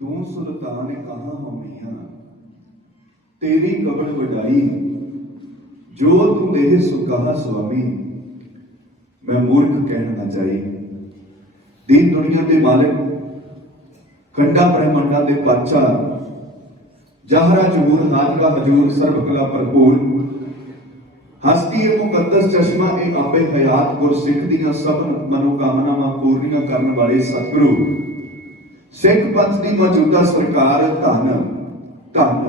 तू सुल्तान कहाँ हो मियां, तेरी कबड़ वडाई, जो तू देह सुकहा स्वामी, मैं मूर्ख कहना चाहिए। दीन दुनिया के मालिक, खंडा ब्रह्मंडा के पातशाह, जहरा जहूर हाजरा हजूर सर्व कला भरपूर, हस्ती मुकद्दस चश्मा ए आपे हयात गुरसिख दियां सब मनोकामनावां पूरीआं करन वाले सतगुरु सिख पंथ की मौजूदा सरकार धन ਧੰਨ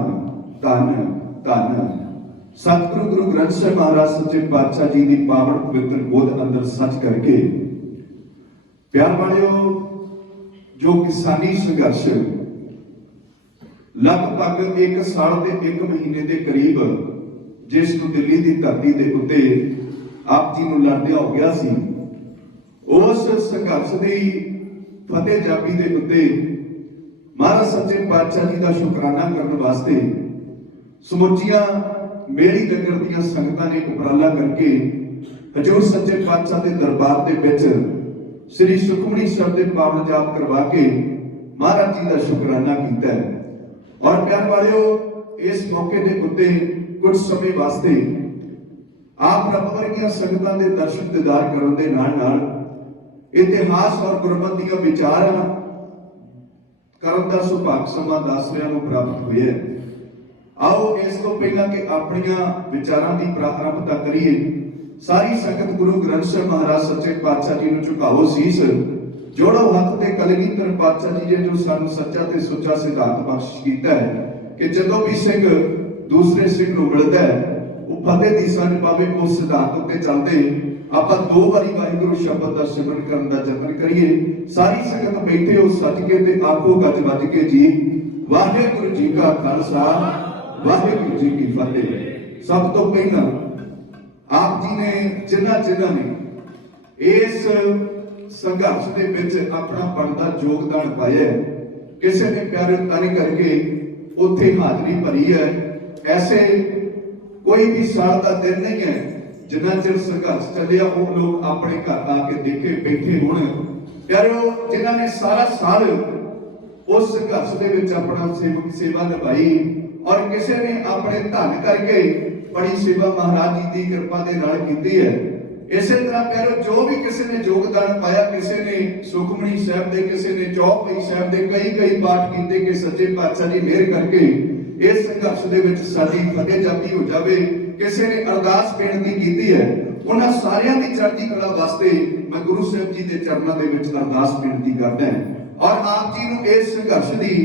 ਧੰਨ ਧੰਨ ਸਤਿਗੁਰੂ ਗੁਰੂ ਗ੍ਰੰਥ ਸਾਹਿਬ ਮਹਾਰਾਜ ਸੱਚੇ ਪਾਤਸ਼ਾਹ ਜੀ ਦੀ ਪਾਵਨ ਪਵਿੱਤਰ ਗੋਦ ਅੰਦਰ ਸੱਚ ਕਰਕੇ ਪਿਆਰ ਵਾਲਿਓ ਜੋ ਕਿਸਾਨੀ ਸੰਘਰਸ਼ ਲਗਭਗ 1 ਸਾਲ ਤੇ 1 ਮਹੀਨੇ ਦੇ ਕਰੀਬ ਜਿਸ ਨੂੰ ਦਿੱਲੀ ਦੀ ਧਰਤੀ ਦੇ ਉੱਤੇ ਆਪ ਜੀ ਨੂੰ ਲੜਦਿਆਂ ਹੋ ਗਿਆ ਸੀ, ਉਸ ਸੰਘਰਸ਼ ਦੀ ਫਤਿਹ ਜਾਬੀ ਦੇ ਉੱਤੇ ਮਹਾਰਾਜ ਸੱਚੇ ਪਾਤਸ਼ਾਹ ਜੀ ਦਾ ਸ਼ੁਕਰਾਨਾ ਕਰਨ ਵਾਸਤੇ ਸਮੁੱਚੀਆਂ ਮੇਰੀ ਨਗਰ ਦੀਆਂ ਸੰਗਤਾਂ ਨੇ ਉਪਰਾਲਾ ਕਰਕੇ ਹਜ਼ੂਰ ਸੱਚੇ ਪਾਤਸ਼ਾਹ ਦੇ ਦਰਬਾਰ ਦੇ ਵਿੱਚ ਸ੍ਰੀ ਸੁਖਮਨੀ ਸਾਹਿਬ ਦੇ ਪਾਵਨ ਜਾਪ ਕਰਵਾ ਕੇ ਮਹਾਰਾਜ ਜੀ ਦਾ ਸ਼ੁਕਰਾਨਾ ਕੀਤਾ ਹੈ। ਔਰ ਪਿਆਰ ਵਾਲਿਓ ਇਸ ਮੌਕੇ ਦੇ ਉੱਤੇ ਕੁਝ ਸਮੇਂ ਵਾਸਤੇ ਆਪ ਰੱਬ ਵਰਗੀਆਂ ਸੰਗਤਾਂ ਦੇ ਦਰਸ਼ਨ ਦੀਦਾਰ ਕਰਨ ਦੇ ਨਾਲ ਨਾਲ ਇਤਿਹਾਸ ਔਰ ਗੁਰਮਤਿ ਦੀਆਂ ਵਿਚਾਰਾਂ ਕਰਨ ਦਾ ਸੁਭਾਗ ਸਮਾਂ ਦਾਸਰਿਆਂ ਨੂੰ ਪ੍ਰਾਪਤ ਹੋਇਆ ਹੈ। ਆਓ ਇਸ ਤੋਂ ਪਹਿਲਾਂ ਕਿ ਆਪਣੀਆਂ ਵਿਚਾਰਾਂ ਦੀ ਪ੍ਰਾਰੰਭਤਾ ਕਰੀਏ, ਸਾਰੀ ਸੰਗਤ ਗੁਰੂ ਗ੍ਰੰਥ ਸਾਹਿਬ ਮਹਾਰਾਜ ਸੱਚੇ ਪਾਤਸ਼ਾਹ ਜੀ ਨੂੰ ਝੁਕਾਓ ਸੀਸ, ਜੋੜੋ ਹੱਥ ਤੇ ਕਲਗੀਧਰ ਪਾਤਸ਼ਾਹ ਜੀ ਨੇ ਜੋ ਸਾਨੂੰ ਸੱਚਾ ਤੇ ਸੁੱਚਾ ਸਿਧਾਂਤ ਬਖਸ਼ ਕੀਤਾ ਹੈ ਕਿ ਜਦੋਂ ਵੀ ਸਿੰਘ ਦੂਸਰੇ ਸਿੰਘ ਨੂੰ ਮਿਲਦਾ ਹੈ ਉਹ ਫਤਿਹ ਦੀ ਸੰਗ ਪਾਵੇ, ਉਸ ਸਿਧਾਂਤ ਉੱਤੇ ਚੱਲਦੇ ਆਪਾਂ 2 ਵਾਰੀ ਵਾਹਿਗੁਰੂ ਸ਼ਬਦ ਦਾ ਸਿਮਰਨ ਕਰਨ ਦਾ ਯਤਨ ਕਰੀਏ। ਸਾਰੀ ਸੰਗਤ ਬੈਠੇ ਹੋ ਸੱਜ ਕੇ ਤੇ ਆਖੋ ਗੱਜ ਵੱਜ ਕੇ ਜੀ ਵਾਹਿਗੁਰੂ ਜੀ ਕਾ ਖਾਲਸਾ ਵਾਹਿਗੁਰੂ ਜੀ ਕੀ ਫਤਿਹ। ਸਭ ਤੋਂ ਪਹਿਲਾਂ ਆਪ ਜੀ ਨੇ ਜਿਨ੍ਹਾਂ ਨੇ ਇਸ ਸੰਘਰਸ਼ ਦੇ ਵਿੱਚ ਆਪਣਾ ਬਣਦਾ ਯੋਗਦਾਨ ਪਾਇਆ, ਕਿਸੇ ਨੇ ਪਿਆਰੇ ਤਾਰੀ ਕਰਕੇ ਉੱਥੇ ਹਾਜ਼ਰੀ ਭਰੀ ਹੈ, ਐਸੇ ਕੋਈ ਵੀ ਸਾਲ ਦਾ ਦਿਨ ਨਹੀਂ ਹੈ ਜਿੰਨਾ ਚਿਰ ਸੰਘਰਸ਼ ਚੱਲਿਆ ਉਹ ਲੋਕ ਆਪਣੇ ਘਰ ਆ ਕੇ ਦੇਖੇ ਬੈਠੇ ਹੋਣ। ਪਿਆਰਿਓ, ਜਿਨ੍ਹਾਂ ਨੇ ਸਾਰਾ ਸਾਲ ਉਸ ਸੰਘਰਸ਼ ਦੇ ਵਿੱਚ ਆਪਣਾ ਸੇਵਾ ਨਿਭਾਈ ਔਰ ਕਿਸੇ ਨੇ ਆਪਣੇ ਧਨ ਕਰਕੇ ਬੜੀ ਸੇਵਾ ਮਹਾਰਾਜ ਜੀ ਦੀ ਕਿਰਪਾ ਦੇ ਨਾਲ ਕੀਤੀ ਹੈ। ਇਸੇ ਤਰ੍ਹਾਂ ਪਿਆਰਿਓ, ਜੋ ਵੀ ਕਿਸੇ ਨੇ ਯੋਗਦਾਨ ਪਾਇਆ, ਕਿਸੇ ਨੇ ਸੁਖਮਨੀ ਸਾਹਿਬ ਦੇ, ਕਿਸੇ ਨੇ ਚੌਪਈ ਸਾਹਿਬ ਦੇ ਕਈ ਪਾਠ ਕੀਤੇ ਕਿ ਸੱਚੇ ਪਾਤਸ਼ਾਹ ਜੀ ਮਿਹਰ ਕਰਕੇ ਇਸ ਸੰਘਰਸ਼ ਦੇ ਵਿੱਚ ਸਾਡੀ ਫਤਿਹ ਜਾਬੀ ਹੋ ਜਾਵੇ। ਕਿਸੇ ਨੇ ਅਰਦਾਸ ਬੇਨਤੀ ਕੀਤੀ ਹੈ, ਉਹਨਾਂ ਸਾਰਿਆਂ ਦੀ ਚੜ੍ਹਦੀ ਕਲਾ ਵਾਸਤੇ ਮੈਂ ਗੁਰੂ ਸਾਹਿਬ ਜੀ ਦੇ ਚਰਨਾਂ ਦੇ ਵਿੱਚ ਅਰਦਾਸ ਬੇਨਤੀ ਕਰਦਾ ਹਾਂ ਔਰ ਆਪ ਜੀ ਨੂੰ ਇਸ ਸੰਘਰਸ਼ ਦੀ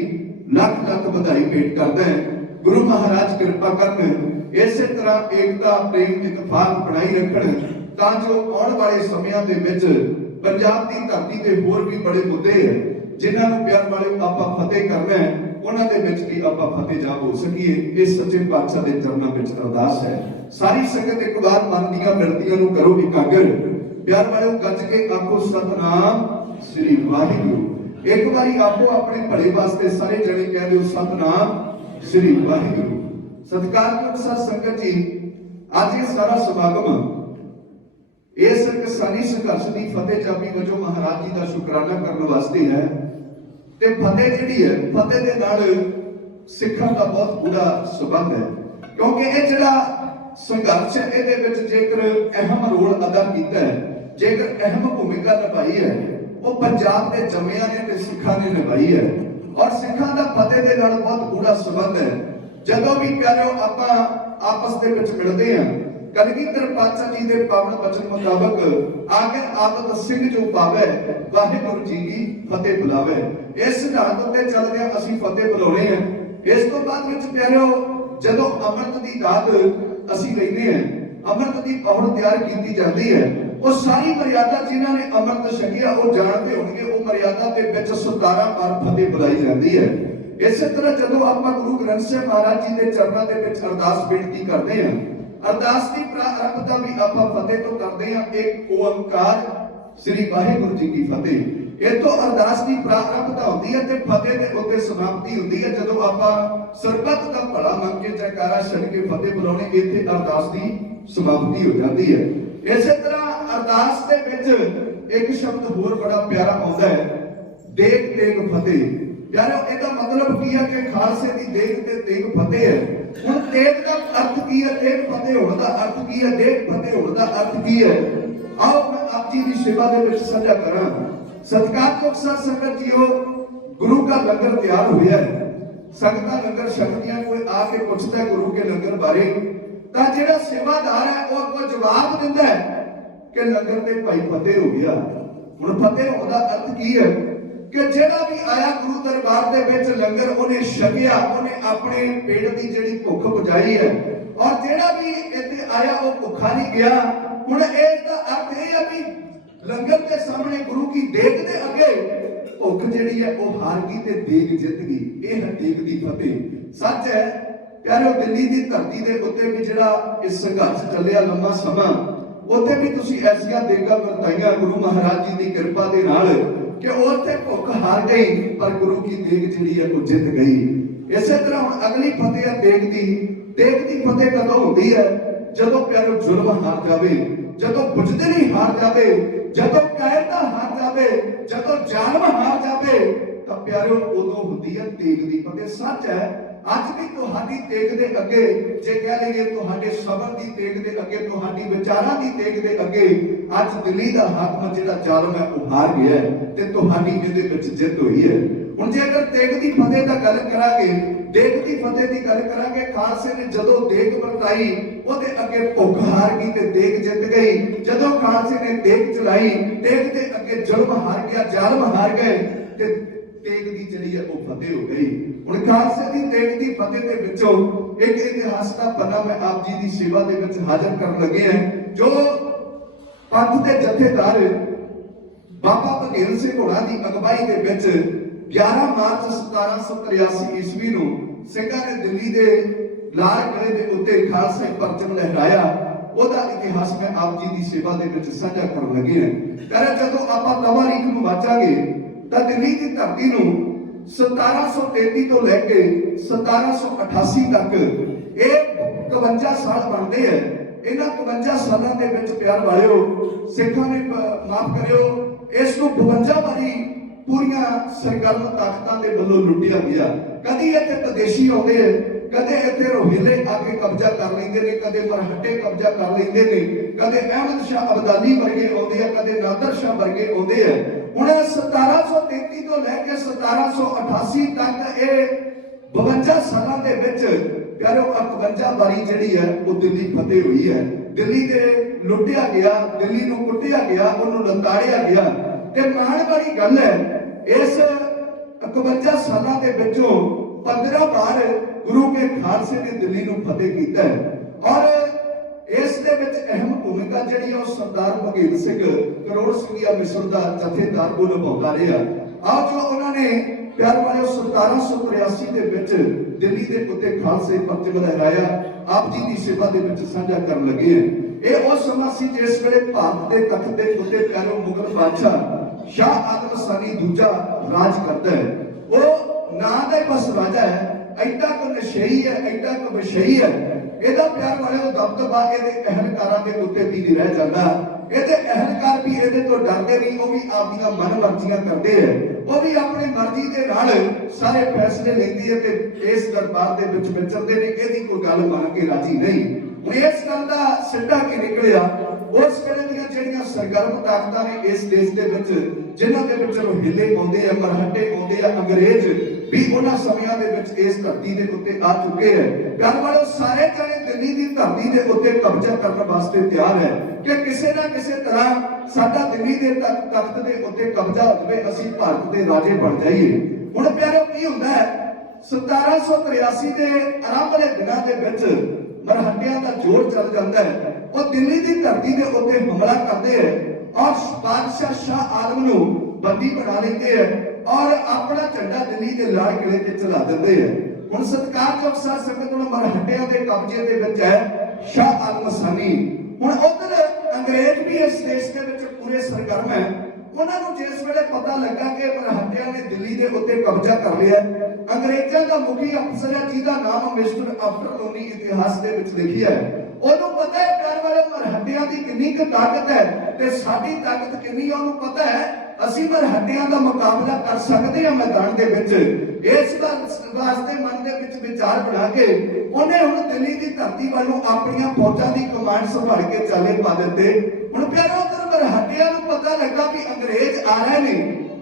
ਲੱਖ ਲੱਖ ਵਧਾਈ ਭੇਟ ਕਰਦਾ ਹਾਂ। ਗੁਰੂ ਮਹਾਰਾਜ ਕਿਰਪਾ ਕਰਨ, ਇਸੇ ਤਰ੍ਹਾਂ ਏਕਤਾ ਪ੍ਰੇਮ ਇਤਫਾਕ ਬਣਾਈ ਰੱਖਣ ਤਾਂ ਜੋ ਆਉਣ ਵਾਲੇ ਸਮਿਆਂ ਦੇ ਵਿੱਚ ਪੰਜਾਬ ਦੀ ਧਰਤੀ ਤੇ ਹੋਰ ਵੀ ਬੜੇ ਮੁੱਦੇ ਹੈ ਜਿਨ੍ਹਾਂ ਨੂੰ ਪਿਆਰ ਵਾਲੇ ਆਪਾਂ ਫਤਿਹ ਕਰਨਾ ਹੈ, ਉਹਨਾਂ ਦੇ ਵਿੱਚ ਵੀ ਆਪਾਂ ਫਤਿਹਯਾਬ ਹੋ ਸਕੀਏ। ਇਸ ਸੱਚੇ ਪਾਤਸ਼ਾਹ ਦੇ ਚਰਨਾਂ ਵਿੱਚ ਅਰਦਾਸ ਹੈ। ਸਾਰੀ ਸੰਗਤ ਇੱਕ ਵਾਰ ਮਨ ਦੀਆਂ ਬਿਰਤੀਆਂ ਨੂੰ ਕਰੋ ਇਕਾਗਰ। ਪਿਆਰ ਵਾਲਿਓ, ਗੱਜ ਕੇ ਆਖੋ ਸਤਨਾਮ ਸ੍ਰੀ ਵਾਹਿਗੁਰੂ। ਇੱਕ ਵਾਰੀ ਆਪੋ ਆਪਣੇ ਭਲੇ ਵਾਸਤੇ ਸਾਰੇ ਜਣੇ ਕਹਿ ਦਿਓ ਸਤਨਾਮ ਸ੍ਰੀ ਵਾਹਿਗੁਰੂ। ਸਤਿਕਾਰਯੋਗ ਸਾਧ ਸੰਗਤ ਜੀ, ਅੱਜ ਇਹ ਸਾਰਾ ਸਮਾਗਮ ਇਸ ਕਿਸਾਨੀ ਸੰਘਰਸ਼ ਦੀ ਫਤਿਹ ਜਾਬੀ ਵਜੋਂ ਮਹਾਰਾਜ ਜੀ ਦਾ ਸ਼ੁਕਰਾਨਾ ਕਰਨ ਵਾਸਤੇ ਹੈ। ਤੇ ਫਤਿਹ ਜਿਹੜੀ ਹੈ, ਫਤਿਹ ਦੇ ਨਾਲ ਸਿੱਖਾਂ ਦਾ ਬਹੁਤ ਗੂੜਾ ਸੰਬੰਧ ਹੈ, ਕਿਉਂਕਿ ਇਹ ਜਿਹੜਾ ਸੰਘਰਸ਼ ਹੈ ਇਹਦੇ ਵਿੱਚ ਜੇਕਰ ਅਹਿਮ ਰੋਲ ਅਦਾ ਕੀਤਾ ਹੈ, ਜੇਕਰ ਅਹਿਮ ਭੂਮਿਕਾ ਨਿਭਾਈ ਹੈ, ਉਹ ਪੰਜਾਬ ਦੇ ਜੰਮਿਆਂ ਨੇ ਤੇ ਸਿੱਖਾਂ ਨੇ ਨਿਭਾਈ ਹੈ। ਔਰ ਸਿੱਖਾਂ ਦਾ ਫਤਿਹ ਦੇ ਨਾਲ ਬਹੁਤ ਗੂੜਾ ਸੰਬੰਧ ਹੈ। ਜਦੋਂ ਵੀ ਪਿਆਰਿਓ ਆਪਾਂ ਆਪਸ ਦੇ ਵਿੱਚ ਮਿਲਦੇ ਹਾਂ, ਕਲਗੀਧਰ ਪਾਤਸ਼ਾਹ ਜੀ ਦੇ ਪਾਵਨ ਬਚਨ ਮੁਤਾਬਕ ਆਖਿਰ ਆਪਤ ਸਿੰਘ ਜੋ ਪਾਵੇ ਵਾਹਿਗੁਰੂ ਜੀ ਕੀ ਫਤਿਹ ਬੁਲਾਵੇ। ਇਸ ਸਿਧਾਂਤ ਉੱਤੇ ਚੱਲਦਿਆਂ ਅਸੀਂ ਫਤਿਹ ਬੁਲਾਉਣੇ ਆ। ਇਸ ਤੋਂ ਬਾਅਦ ਵਿੱਚ ਪਿਆਰਿਓ, ਜਦੋਂ ਅੰਮ੍ਰਿਤ ਦੀ ਦਾਤ ਅਸੀਂ ਲੈਂਦੇ ਹਾਂ, ਅੰਮ੍ਰਿਤ ਦੀ ਪੌੜ ਤਿਆਰ ਕੀਤੀ ਜਾਂਦੀ ਹੈ, ਉਹ ਸਾਰੀ ਮਰਿਆਦਾ ਜਿਨ੍ਹਾਂ ਨੇ ਅੰਮ੍ਰਿਤ ਛਕਿਆ ਉਹ ਜਾਣਦੇ ਹੋਣਗੇ, ਉਹ ਮਰਿਆਦਾ ਦੇ ਵਿੱਚ 17 ਵਾਰ ਫਤਿਹ ਬੁਲਾਈ ਜਾਂਦੀ ਹੈ। ਇਸੇ ਤਰ੍ਹਾਂ ਜਦੋਂ ਆਪਾਂ ਗੁਰੂ ਗ੍ਰੰਥ ਸਾਹਿਬ ਮਹਾਰਾਜ ਜੀ ਦੇ ਚਰਨਾਂ ਦੇ ਵਿੱਚ ਅਰਦਾਸ ਬੇਨਤੀ ਕਰਦੇ ਹਾਂ, ਅਰਦਾਸ ਦੀ ਪ੍ਰਾਰੰਭਤਾ ਵੀ ਆਪਾਂ ਫਤਿਹ ਤੋਂ ਕਰਦੇ ਹਾਂ। ਇੱਕ ਓੰਕਾਰ ਸ੍ਰੀ ਵਾਹਿਗੁਰੂ ਜੀ ਕੀ ਫਤਿਹ। ਇਹ ਤੋਂ ਅਰਦਾਸ ਦੀ ਪ੍ਰਾਰੰਭਤਾ ਹੁੰਦੀ ਹੈ ਤੇ ਫਤਿਹ ਦੇ ਉੱਤੇ ਸਮਾਪਤੀ ਹੁੰਦੀ ਹੈ। ਜਦੋਂ ਆਪਾਂ ਸਰਬੱਤ ਦਾ ਭਲਾ ਮੰਗ ਕੇ ਜੈਕਾਰਾ ਛੱਡ ਕੇ ਫਤਿਹ ਬੁਲਾਉਣੇ, ਇੱਥੇ ਅਰਦਾਸ ਦੀ ਸਮਾਪਤੀ ਹੋ ਜਾਂਦੀ ਹੈ। ਇਸੇ ਤਰ੍ਹਾਂ ਅਰਦਾਸ ਦੇ ਵਿੱਚ ਇੱਕ ਸ਼ਬਦ ਹੋਰ ਬੜਾ ਪਿਆਰਾ ਆਉਂਦਾ ਹੈ, ਦੇਗ ਤੇਗ ਫਤਿਹ। ਯਾਰੋ, ਇਹਦਾ ਮਤਲਬ ਕੀ ਹੈ ਕਿ ਖਾਲਸੇ ਦੀ ਦੇਗ ਤੇ ਤੇਗ ਫਤਿਹ ਹੈ। ਹੁਣ ਤੇਗ ਦਾ ਅਰਥ ਕੀ ਹੈ, ਤੇਗ ਫਤਿਹ ਹੋਣ ਦਾ ਅਰਥ ਕੀ ਹੈ, ਦੇਗ ਫਤਿਹ ਹੋਣ ਦਾ ਅਰਥ ਕੀ ਹੈ? ਆਓ ਮੈਂ ਆਪ ਜੀ ਦੀ ਸੇਵਾ ਦੇ ਵਿੱਚ ਸਾਂਝਾ ਕਰਾਂ। ਸਤਿਕਾਰਯੋਗ ਸਾਧ ਸੰਗਤ ਜੀਓ, ਗੁਰੂ ਦਾ ਲੰਗਰ ਤਿਆਰ ਹੋਇਆ ਹੈ। ਸੰਗਤਾਂ ਲੰਗਰ ਛਕਦੀਆਂ, ਕੋਈ ਆ ਕੇ ਪੁੱਛਦਾ ਗੁਰੂ ਕੇ ਲੰਗਰ ਬਾਰੇ, ਤਾਂ ਜਿਹੜਾ ਸੇਵਾਦਾਰ ਹੈ ਉਹ ਅੱਗੋਂ ਜਵਾਬ ਦਿੰਦਾ ਹੈ ਕਿ ਲੰਗਰ ਤੇ ਭਾਈ ਫਤਿਹ ਹੋ ਗਿਆ। ਹੁਣ ਫਤਿਹ ਹੋਣ ਦਾ ਅਰਥ ਕੀ ਹੈ? कि जेड़ा भी आया गुरु दरबार दे विच लंगर उन्हें छकिया, उन्हें अपने पेट की जिहड़ी भुख बुझाई है, और जेड़ा भी इत्थे आया वो भुखा नहीं गया। हुण इसदा अर्थ यह है भी लंगर के सामने गुरु की देग दे अगे भुख जिहड़ी है वो हार गई ते देग जित गई। यह है देग दी फतेह। सच है प्यारे, दिल्ली की धरती के उत्ते भी जिहड़ा इस संघर्ष चलिया लंबा समा, उत्थे भी तुसीं ऐसियां देगां वरताईयां गुरु महाराज जी की कृपा दे नाल कि उत्थे भुख हार गई, पर गुरु की देग जिहड़ी है वो जित गई। इसे तरह हुण अगली फतेह है देग दी। देग दी फतेह कदों हुंदी है? जदों प्यारे जुल्म हार जावे, जदों बुजदिली हार जावे, जदों कायरता हार जावे, जदों जालम हार जावे, तां प्यारे उदों हुंदी है देग दी फतेह। सच है अज भी तुहाडी तेग दे अगे, जे कह लईए तुहाडे सबर दी तेग दे अगे, तुहाडी विचारां दी तेग दे अगे अज दिल्ली दा हाकम जिहड़ा जालम है वो हार गया है ते तुहाडी इहदे विच जित होई है। हुण जे अगर तेग दी फतेह दा गल करांगे, देग दी फतेह दी गल करांगे, खालसे ने जदों देग वरताई ओदे अगे भुख हार गई ते देग जित गई। जदों खालसे ने देग चलाई, देग दे अगे जुल्म हार गया, जालम हार गए ते तेग दी जिहड़ी है वो फतेह हो गई। हुण खालसे दी तेग दी फतेह दे विचों एक इतिहास दा पन्ना मैं आप जी दी सेवा दे विच हाਜ਼ਰ करन लगे हैं। जो पंथ दे जथेदार बाबा बघेल सिंह होਣਾ दी अगवाई दे विच 11 मार्च 1783 ईस्वी नूं ਸਿੰਘਾਂ ने दिल्ली दे लाल किले दे उत्ते खालसा परचम लहराया। ਉਹਦਾ इतिहास मैं आप जी दी सेवा दे विच साझा करन लगे हैं। पर जदों आपां तवारीख नूं वाचांगे ਤਾਂ ਦਿੱਲੀ ਦੀ ਧਰਤੀ ਨੂੰ 1733 ਤੋਂ ਲੈ ਕੇ 1788 ਤੱਕ ਇਹ 52 ਸਾਲ ਬਣਦੇ ਹੈ। ਇਹਨਾਂ 52 ਸਾਲਾਂ ਦੇ ਵਿੱਚ ਪਿਆਰ ਵਾਲਿਓ ਸਿੱਖਾਂ ਨੇ ਮਾਫ ਕਰਿਓ ਇਸ ਨੂੰ 52 ਵਾਰੀ ਪੂਰੀਆਂ ਸਰਗਰਮ ਤਾਕਤਾਂ ਦੇ ਵੱਲੋਂ ਲੁੱਟਿਆ ਗਿਆ। ਕਦੀ ਇੱਥੇ ਵਿਦੇਸ਼ੀ ਆਉਂਦੇ ਹੈ, ਕਦੇ ਇੱਥੇ ਰੋਹਿਲੇ ਆ ਕੇ ਕਬਜ਼ਾ ਕਰ ਲੈਂਦੇ ਨੇ, ਕਦੇ ਮਰਹੱਟੇ ਕਬਜ਼ਾ ਕਰ ਲੈਂਦੇ ਨੇ, ਕਦੇ ਅਹਿਮਦ ਸ਼ਾਹ ਅਬਦਾਲੀ ਵਰਗੇ ਆਉਂਦੇ ਆ, ਕਦੇ ਨਾਦਰ ਸ਼ਾਹ ਵਰਗੇ ਆਉਂਦੇ ਆ। ਹੁਣ 1733 ਤੋਂ ਲੈ ਕੇ 1788 ਤੱਕ ਇਹ 52 ਸਾਲਾਂ ਦੇ ਵਿੱਚ ਪਿਆਰੋ 51 ਵਾਰੀ ਜਿਹੜੀ ਹੈ ਉਹ ਦਿੱਲੀ ਫਤਿਹ ਹੋਈ ਹੈ। ਦਿੱਲੀ ਦੇ ਲੁੱਟਿਆ ਗਿਆ, ਦਿੱਲੀ ਨੂੰ ਕੁੱਟਿਆ ਗਿਆ, ਉਹਨੂੰ ਲਤਾੜਿਆ ਗਿਆ। ਤੇ ਮਾਣ ਵਾਲੀ ਗੱਲ ਹੈ ਇਸ 51 ਸਾਲਾਂ ਦੇ ਵਿੱਚੋਂ 15 ਵਾਰ ਗੁਰੂ ਕੇ ਖਾਲਸੇ ਨੇ ਦਿੱਲੀ ਨੂੰ ਫਤਿਹ ਕੀਤਾ ਹੈ। ਔਰ ਇਸ ਦੇ ਵਿੱਚ ਅਹਿਮ ਭੂਮਿਕਾ ਜਿਹੜੀ ਉਹ ਸਰਦਾਰ ਬਘੇਲ ਸਿੰਘ ਕਰੋੜ ਸਿੰਘੀਆ ਮਿਸਰ ਦਾ ਜਥੇਦਾਰ ਉਹ ਨਿਭਾਉਂਦਾ ਰਿਹਾ। ਆਓ ਜੋ ਉਹਨਾਂ ਨੇ ਪਿਆਰ ਵਾਲਿਓ 1783 ਦੇ ਵਿੱਚ ਦਿੱਲੀ ਦੇ ਉੱਤੇ ਖਾਲਸੇ ਪਰਚਮ ਲਹਿਰਾਇਆ, ਆਪ ਜੀ ਦੀ ਸੇਵਾ ਦੇ ਵਿੱਚ ਸਾਂਝਾ ਕਰਨ ਲੱਗੇ ਹੈ। ਇਹ ਉਹ ਸਮਾਂ ਸੀ ਜਿਸ ਵੇਲੇ ਭਾਰਤ ਦੇ ਤਖਤ ਦੇ ਉੱਤੇ ਪਿਆਰੋ ਮੁਗਲ ਬਾਦਸ਼ਾਹ ਸ਼ਾਹ ਆਲਮ ਸਾਨੀ ਦੂਜਾ ਰਾਜ ਕਰਦਾ ਹੈ। ਉਹ ਨਾਂ ਦਾ ਹੀ ਬਸ ਰਾਜਾ ਹੈ, ਐਡਾ ਕੋ ਨਸ਼ਈ ਹੈ, ਐਡਾ ਕੋ ਵਿਸ਼ਈ ਹੈ। ਇਹਦਾ ਪਿਆਰ ਵਾਲਿਓ ਦਬਦਬਾ ਇਹਦੇ ਅਹਲਕਾਰਾਂ ਦੇ ਉੱਤੇ ਵੀ ਨਹੀਂ ਰਹਿ ਜਾਂਦਾ। ਇਹਦੇ ਅਹਲਕਾਰ ਵੀ ਇਹਦੇ ਤੋਂ ਡਰਦੇ ਨਹੀਂ, ਉਹ ਵੀ ਆਪਦੀਆਂ ਮਨ ਮਰਜ਼ੀਆਂ ਕਰਦੇ ਹੈ। ਉਹ ਵੀ ਆਪਣੀ ਮਰਜ਼ੀ ਦੇ ਨਾਲ ਸਾਰੇ ਫੈਸਲੇ ਲੈਂਦੇ ਹੈ ਤੇ ਇਸ ਦਰਬਾਰ ਦੇ ਵਿੱਚ ਵਿਚਰਦੇ ਨੇ। ਇਹਦੀ ਕੋਈ ਗੱਲ ਮੰਨ ਕੇ ਰਾਜੀ ਨਹੀਂ। ਹੁਣ ਇਸ ਗੱਲ ਦਾ ਸਿੱਟਾ ਕੀ ਨਿਕਲਿਆ? ਉਸ ਵੇਲੇ ਦੀਆਂ ਜਿਹੜੀਆਂ ਸਰਗਰਮ ਤਾਕਤਾਂ ਨੇ ਇਸ ਦੇਸ਼ ਦੇ ਵਿੱਚ, ਜਿਨ੍ਹਾਂ ਦੇ ਵਿੱਚ ਰੋਹਿਲੇ ਆਉਂਦੇ ਆ, ਮਰਹੱਟੇ ਆਉਂਦੇ ਆ, ਅੰਗਰੇਜ਼ ਵੀ ਉਹਨਾਂ ਸਮਿਆਂ ਦੇ ਵਿੱਚ ਇਸ ਧਰਤੀ ਦੇ ਉੱਤੇ ਆ ਚੁੱਕੇ ਹੈ। ਗੱਲ ਵਾਲੋ ਸਾਰੇ ਜਣੇ ਦਿੱਲੀ ਦੀ ਧਰਤੀ ਦੇ ਉੱਤੇ ਕਬਜ਼ਾ ਕਰਨ ਵਾਸਤੇ ਤਿਆਰ ਹੈ ਕਿ ਕਿਸੇ ਨਾ ਕਿਸੇ ਤਰ੍ਹਾਂ ਸਾਡਾ ਦਿੱਲੀ ਦੇ ਤਖਤ ਦੇ ਉੱਤੇ ਕਬਜ਼ਾ ਹੋ ਜਾਵੇ, ਅਸੀਂ ਭਾਰਤ ਦੇ ਰਾਜੇ ਬਣ ਜਾਈਏ। ਹੁਣ ਪਿਆਰੋ ਕੀ ਹੁੰਦਾ ਹੈ 1783 ਦੇ ਆਰੰਭ ਦੇ ਦਿਨਾਂ ਦੇ ਵਿੱਚ ਮਰਹੱਟਿਆਂ ਦਾ ਜੋਰ ਚੱਲ ਜਾਂਦਾ ਹੈ। ਉਹ ਦਿੱਲੀ ਦੀ ਧਰਤੀ ਦੇ ਉੱਤੇ ਹਮਲਾ ਕਰਦੇ ਹੈ ਔਰ ਬਾਦਸ਼ਾਹ ਸ਼ਾਹ ਆਲਮ ਨੂੰ ਬੰਦੀ ਬਣਾ ਲੈਂਦੇ ਹੈ ਔਰ ਆਪਣਾ ਝੰਡਾ ਦਿੱਲੀ ਦੇ ਲਾਲ ਕਿਲੇ ਤੇ ਚਲਾ ਦਿੰਦੇ ਹੈ। ਹੁਣ ਸਤਿਕਾਰਯੋਗ ਸਾਧ ਸੰਗਤ ਨੂੰ ਮਰਹੱਟਿਆਂ ਦੇ ਕਬਜ਼ੇ ਦੇ ਵਿੱਚ ਹੈ ਸ਼ਾਹ ਆਲਮ ਸਾਨੀ। ਹੁਣ ਉਧਰ ਅੰਗਰੇਜ਼ ਵੀ ਇਸ ਦੇਸ਼ ਦੇ ਵਿੱਚ ਪੂਰੇ ਸਰਗਰਮ ਹੈ। ਉਹਨਾਂ ਨੂੰ ਜਿਸ ਵੇਲੇ ਪਤਾ ਲੱਗਾ ਕਿ ਮਰਹੱਟਿਆਂ ਨੇ ਦਿੱਲੀ ਦੇ ਉੱਤੇ ਕਬਜ਼ਾ ਕਰ ਲਿਆ, ਅੰਗਰੇਜ਼ਾਂ ਦਾ ਮੁਖੀ ਅਫਸਰ ਹੈ ਜਿਹਦਾ ਨਾਮ ਮਿਸਟਰ ਆਫਟਰਲੋਨੀ ਇਤਿਹਾਸ ਦੇ ਵਿੱਚ ਲਿਖਿਆ ਹੈ, ਉਹਨੂੰ ਪਤਾ ਹੈ ਪਿਆਰ ਵਾਲੇ ਮਰਹੱਟਿਆਂ ਦੀ ਕਿੰਨੀ ਕੁ ਤਾਕਤ ਹੈ ਤੇ ਸਾਡੀ ਤਾਕਤ ਕਿੰਨੀ ਹੈ। ਉਹਨੂੰ ਪਤਾ ਹੈ ਅਸੀਂ ਮਰਹੱਟਿਆਂ ਦਾ ਮੁਕਾਬਲਾ ਕਰ ਸਕਦੇ ਹਾਂ ਮੈਦਾਨ ਦੇ ਵਿੱਚ। ਇਸ ਵਾਸਤੇ ਮਨ ਦੇ ਵਿੱਚ ਵਿਚਾਰ ਬਣਾ ਕੇ ਉਹਨੇ ਹੁਣ ਦਿੱਲੀ ਦੀ ਧਰਤੀ ਵੱਲੋਂ ਆਪਣੀਆਂ ਫੌਜਾਂ ਦੀ ਕਮਾਂਡ ਸੰਭਾਲ ਕੇ ਚਾਲੇ ਪਾ ਦਿੱਤੇ। ਹੁਣ ਪਿਆਰੋ ਉਧਰ ਮਰਹੱਟਿਆਂ ਨੂੰ ਪਤਾ ਲੱਗਾ ਵੀ ਅੰਗਰੇਜ਼ ਆ ਰਹੇ ਨੇ,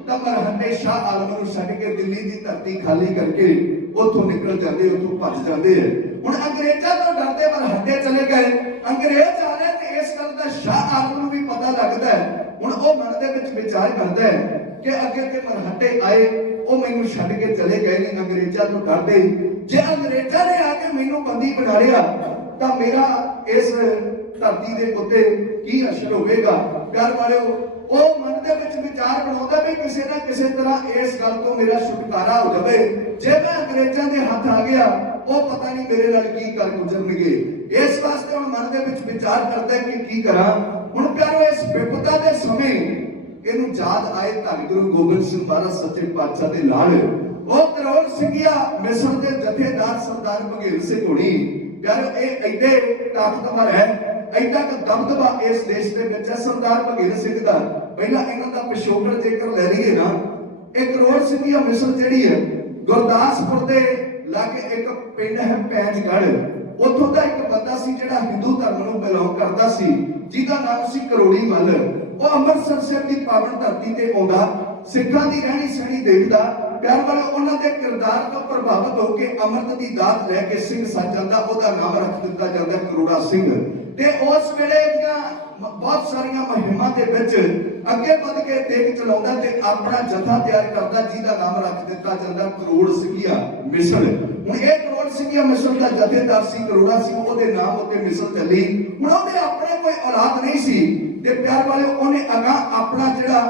ਤਾਂ ਮਰਹੱਟੇ ਸ਼ਾਹ ਆਲਮ ਨੂੰ ਛੱਡ ਕੇ ਦਿੱਲੀ ਦੀ ਧਰਤੀ ਖਾਲੀ ਕਰਕੇ ਉੱਥੋਂ ਨਿਕਲ ਜਾਂਦੇ, ਉੱਥੋਂ ਭੱਜ ਜਾਂਦੇ ਹੈ। ਹੁਣ ਅੰਗਰੇਜ਼ਾਂ ਤੋਂ ਡਰਦੇ ਮਰਹੱਟੇ ਚਲੇ ਗਏ, ਅੰਗਰੇਜ਼ ਆ ਰਹੇ ਤੇ ਇਸ ਗੱਲ ਦਾ ਸ਼ਾਹ ਆਲਮ ਨੂੰ ਵੀ ਪਤਾ ਲੱਗਦਾ ਹੈ। ਹੁਣ ਉਹ ਮਨ ਦੇ ਵਿੱਚ ਵਿਚਾਰ ਕਰਦਾ ਹੈ कि अगे ते मरहटे आए वो मैनू छड्ड के चले गए ने अंग्रेजां तो डरदे। जे अंग्रेजां ने आके मैनू बंदी बना लिया तां मेरा इस धरती दे उत्ते की असर होवेगा। प्यार वालिओ वो मन दे विच विचार बनाउंदा भी किसी ना किसी तरह इस गल तो मेरा छुटकारा हो जाए। जे मैं अंग्रेजां दे हथ आ गया वो पता नहीं मेरे नाल की कर गुजरनगे। इस वास्ते हुण मन दे विच विचार करदा है कि की करां। हुण प्यारो इस विपदा दे समय इहनूं याद आए धन गुरु गोबिंद सिंह महाराज सच्चे पातशाह दे लाल वो करोड़ सिंघिया मिस्र दे जथेदार सरदार बघेल सिंह होनी। प्यारो ये एडे ताकतवर है, एडा क दबदबा इस देश दे विच सरदार बघेल सिंह दा। पहला इन्हां दा पिछोकड़ जेकर ले लईए ना, एक करोड़ सिंघिया मिस्र जिहड़ी है गुरदासपुर दे लागे एक पिंड है पैंजगढ़, उथों दा एक बंदा सी जिहड़ा हिंदू धर्म नूं बिलोंग करदा सी, जिहदा नाम सी करोड़ी मल। वो अमृतसर शहर की पावन धरती ते आउंदा, सिखां दी रहणी सहणी देखदा। प्यार वाले उन्हां दे किरदार तो प्रभावित होकर अमृत की दात लैके सिंह सज जांदा, ओहदा नाम रख दिता जांदा करोड़ा सिंह। ते उस वेले ਦੀਆਂ बहुत सारियां मुहिमां दे विच अगे वध के देख चलाउंदा ते अपना जथा तैयार करदा, जिहदा नाम रख दिता जांदा करोड़ सिंघिया मिसल। हुण ये करोड़ सिंघिया मिसल दा जथेदार सी करोड़ा सिंह, ओहदे नाम उत्ते मिसल चली। हुण ओहदे अपने कोई औलाद नहीं सी ते प्यार वाले ओहने अगा अपना जिहड़ा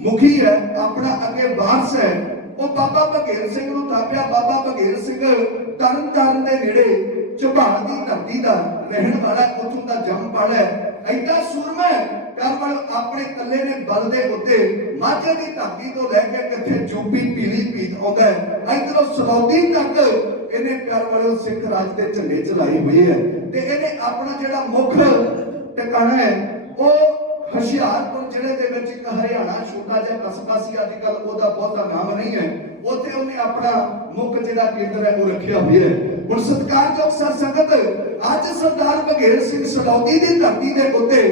मुखी है, अपना अगे वारस है, वो बाबा बघेल सिंह नूं तापिया। बाबा बघेल सिंह तरन ताਰਨ दे नेड़े ਝਬਾਲ ਦੀ ਧਰਤੀ ਦਾ ਰਹਿਣ वाला, उथों दा जम पल है। ऐਡਾ सूरमा प्यार वाले अपने कल्ले ने बल दे उत्ते माझे की धरती तो लैके किथे यूपी पीलीभीत आउंदा है, इधरों सलौदी तक इहने प्यार वाले सिख राज दे झंडे चलाए हुए है। ते इहने अपना जिहड़ा मुख ठिकाना है वो हुशियारपुर जिले दे विच एक हरियाणा छोटा जिहा कस्बा सी, अजकल ओहदा बहुता नाम नहीं है, उत्थे उहने अपना मुख जिहड़ा केंद्र है वो रखिया हुआ है। हुण सत्कारयोग सर संगत अज सरदार बघेल सिंह सलौदी दी धरती दे उत्ते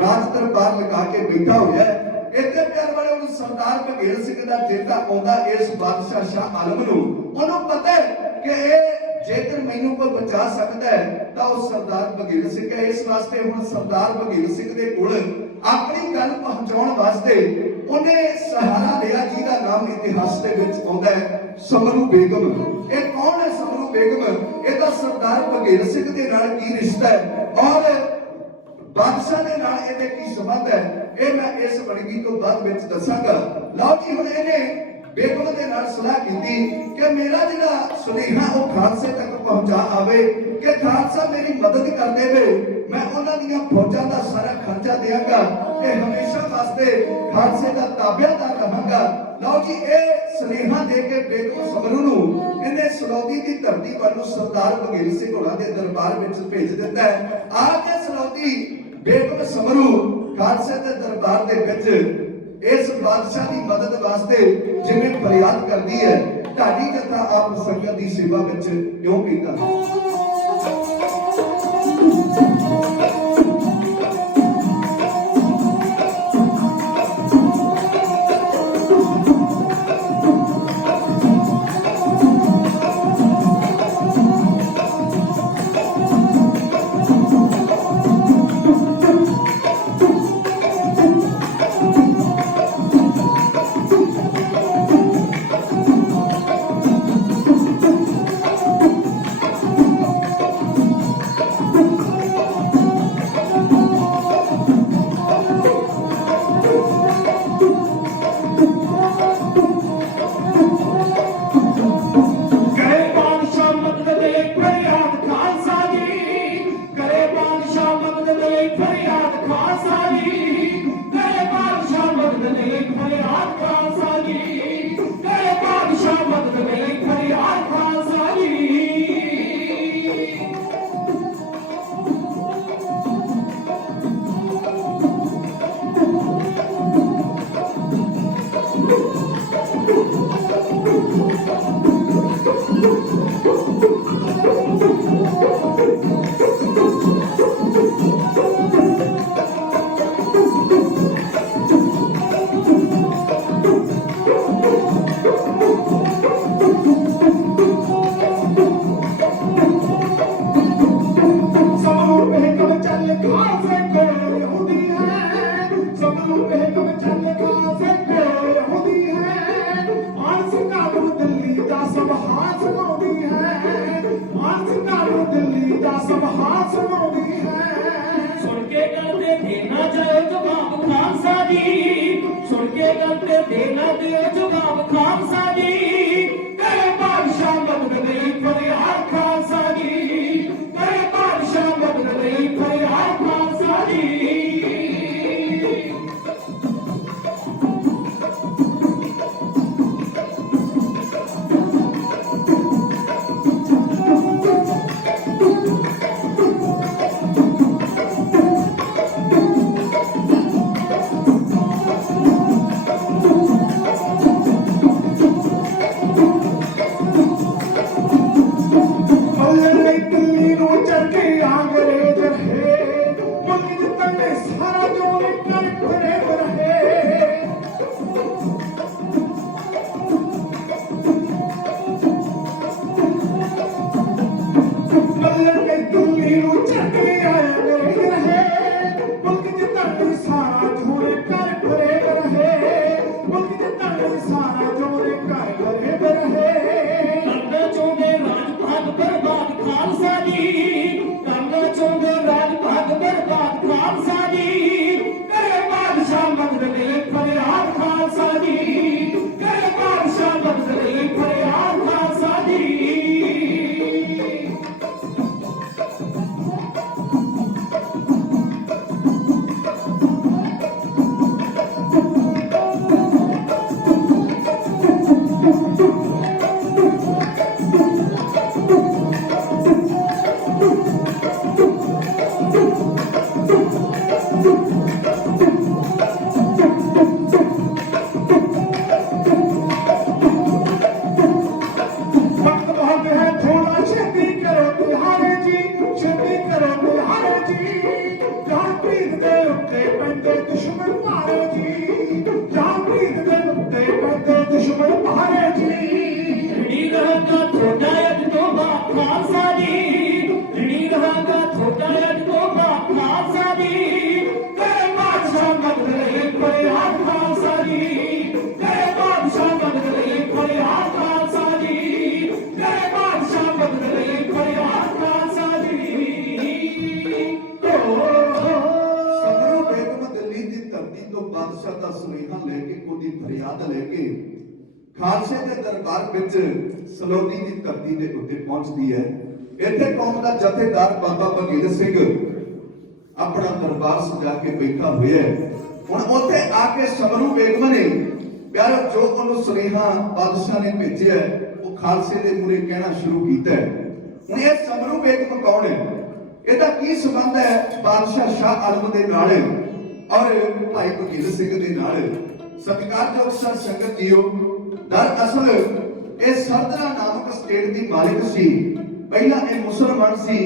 राज दरबार लगा के बैठा होया है। इत्थे प्यार वाले उस सरदार बघेल सिंह दा चेता आउंदा इस बादशाह शाह आलम नूं। उहनूं पता है कि ये जेकर मैनू कोई बचा सकता है तो उस सरदार बघेल सिंह है। इस वास्ते हुण सरदार बघेल सिंह दे कोल अपनी गल पहुंचाउण वास्ते उन्हें सहारा लिया, जिहदा नाम इतिहास दे विच आउंदा है समरू बेगम। ये कौन है समरू बेगम? इहदा सरदार बघेल सिंह दे नाल की रिश्ता है और बादशाह दे नाल इहदे की संबंध है, ये मैं इस वड़गी तो बाद विच दसांगा। लओ जी हुण इहने बेगम दे नाल सलाह कीती कि मेरा जिहड़ा सुनेहा वो खालसे तक पहुंचा आवे कि खालसा मेरी मदद कर देवे, मैं उन्हां दीयां फौजां दा सारा खर्चा देवांगा ते हमेशा वास्ते खालसे दा ताबेदार रहांगा। लओ जी ये सुनेहा दे के बेगम समरू नूं इहने सलौदी दी धरती वालों सरदार बघेल सिंह होरां दे दरबार विच भेज दिता है। आ के सलौदी बेगम समरू खालसे दे दरबार दे विच इस बादशाह की मदद वास्ते जिवें फरियाद करती है, ढाडी जथा आप संगत की सेवा विच क्यों कीता? सब हाथ सुनाती है। सुन के गल ते देना जाओ जवाब खालसा जी, सुन के गल ते देना दियो जवाब खालसा जी। करे बादशाह बदल गई फरियाद खालसा जी, करे बादशाह बदल गई फरियाद खालसा जी। दिल्ली नु चढ़ के अंग्रेज रहे, मुल्क जितने सारा जोर कर खड़े रहे। दिल्ली नु चढ़ के अंग्रेज रहे, मुल्क जितने सारा जोर कर खड़े रहे, मुल्क जितने सारा जोर कर खड़े रहे। करना चाਹੁੰਦੇ ਰਾਜ ਭਾਗ ਬਰਬਾਦ ਖਾਲਸਾ ਜੀ, ਕਰਨਾ ਚਾਹੁੰਦੇ ਰਾਜ ਭਾਗ ਬਰਬਾਦ ਖਾਲਸਾ ਜੀ। ਕਰੇ ਬਾਦਸ਼ਾਹ ਬਦਲ ਗਏ ਫਰਿਆਦ ਖਾਲਸਾ ਜੀ, ਕਰੇ ਬਾਦਸ਼ਾਹ ਬਦਲ ਗਏ ਫਰਿਆਦ ਖਾਲਸਾ ਜੀ। वक्त बहुत है थोड़ा, छेती करो तिहारे जी, छेती करो तिहारे जी। जान प्रीत दे उत्ते पैंदे दुश्मन भारे जी, जान प्रीत दे उत्ते पैंदे दुश्मन भारे जी। ऋणी रहागा थोड़ा अज तो बाप खालसा जी, ऋणी रहागा थोड़ा अज तो बाप खालसा जी। करे बादशाह बदल गए फरियाद खालसा जी, करे बादशाह बदल गए फरियाद खालसा जी, करे बादशाह बदल गए फरियाद खालसा जी। ਸਬਰੋ ਬੇਗਮ ਦਿੱਲੀ ਦੀ ਧਰਤੀ ਤੋਂ ਬਾਦਸ਼ਾਹ ਦਾ ਸੁਨੇਹਾ ਲੈ ਕੇ ਉਹਦੀ ਫਰਿਆਦ ਲੈ ਕੇ ਖਾਲਸੇ ਦੇ ਦਰਬਾਰ ਵਿੱਚ ਸਲੋਨੀ ਦੀ ਧਰਤੀ ਦੇ ਉੱਤੇ ਪਹੁੰਚਦੀ ਹੈ। ਇੱਥੇ ਕੌਮ ਦਾ ਜਥੇਦਾਰ ਬਾਬਾ ਬਘੇਲ ਸਿੰਘ ਆਪਣਾ ਦਰਬਾਰ ਸਜਾ ਕੇ ਬੈਠਾ ਹੋਇਆ ਹੈ। ਹੁਣ ਉੱਥੇ ਆ ਕੇ ਸਬਰੂ ਬੇਗਮ ਨੇ ਪਿਆਰੋ ਜੋ ਉਹਨੂੰ ਸੁਨੇਹਾ ਬਾਦਸ਼ਾਹ ਨੇ ਭੇਜਿਆ ਉਹ ਖਾਲਸੇ ਦੇ ਮੂਹਰੇ ਕਹਿਣਾ ਸ਼ੁਰੂ ਕੀਤਾ ਹੈ। ਹੁਣ ਇਹ ਸਬਰੂ ਬੇਗਮ ਕੌਣ ਹੈ? ਇਹਦਾ ਕੀ ਸੰਬੰਧ ਹੈ ਬਾਦਸ਼ਾਹ ਸ਼ਾਹ ਆਲਮ ਦੇ ਨਾਲ ਔਰ ਭਾਈ ਬਘੇਲ ਸਿੰਘ ਦੇ ਨਾਲ? ਸਤਿਕਾਰਯੋਗ ਸਰ ਸੰਗਤ ਜੀਓ, ਦਰਅਸਲ ਇਹ ਸਰਦਨਾ ਨਾਮਕ ਸਟੇਟ ਦੀ ਮਾਲਿਕ ਸੀ। ਪਹਿਲਾਂ ਇਹ ਮੁਸਲਮਾਨ ਸੀ,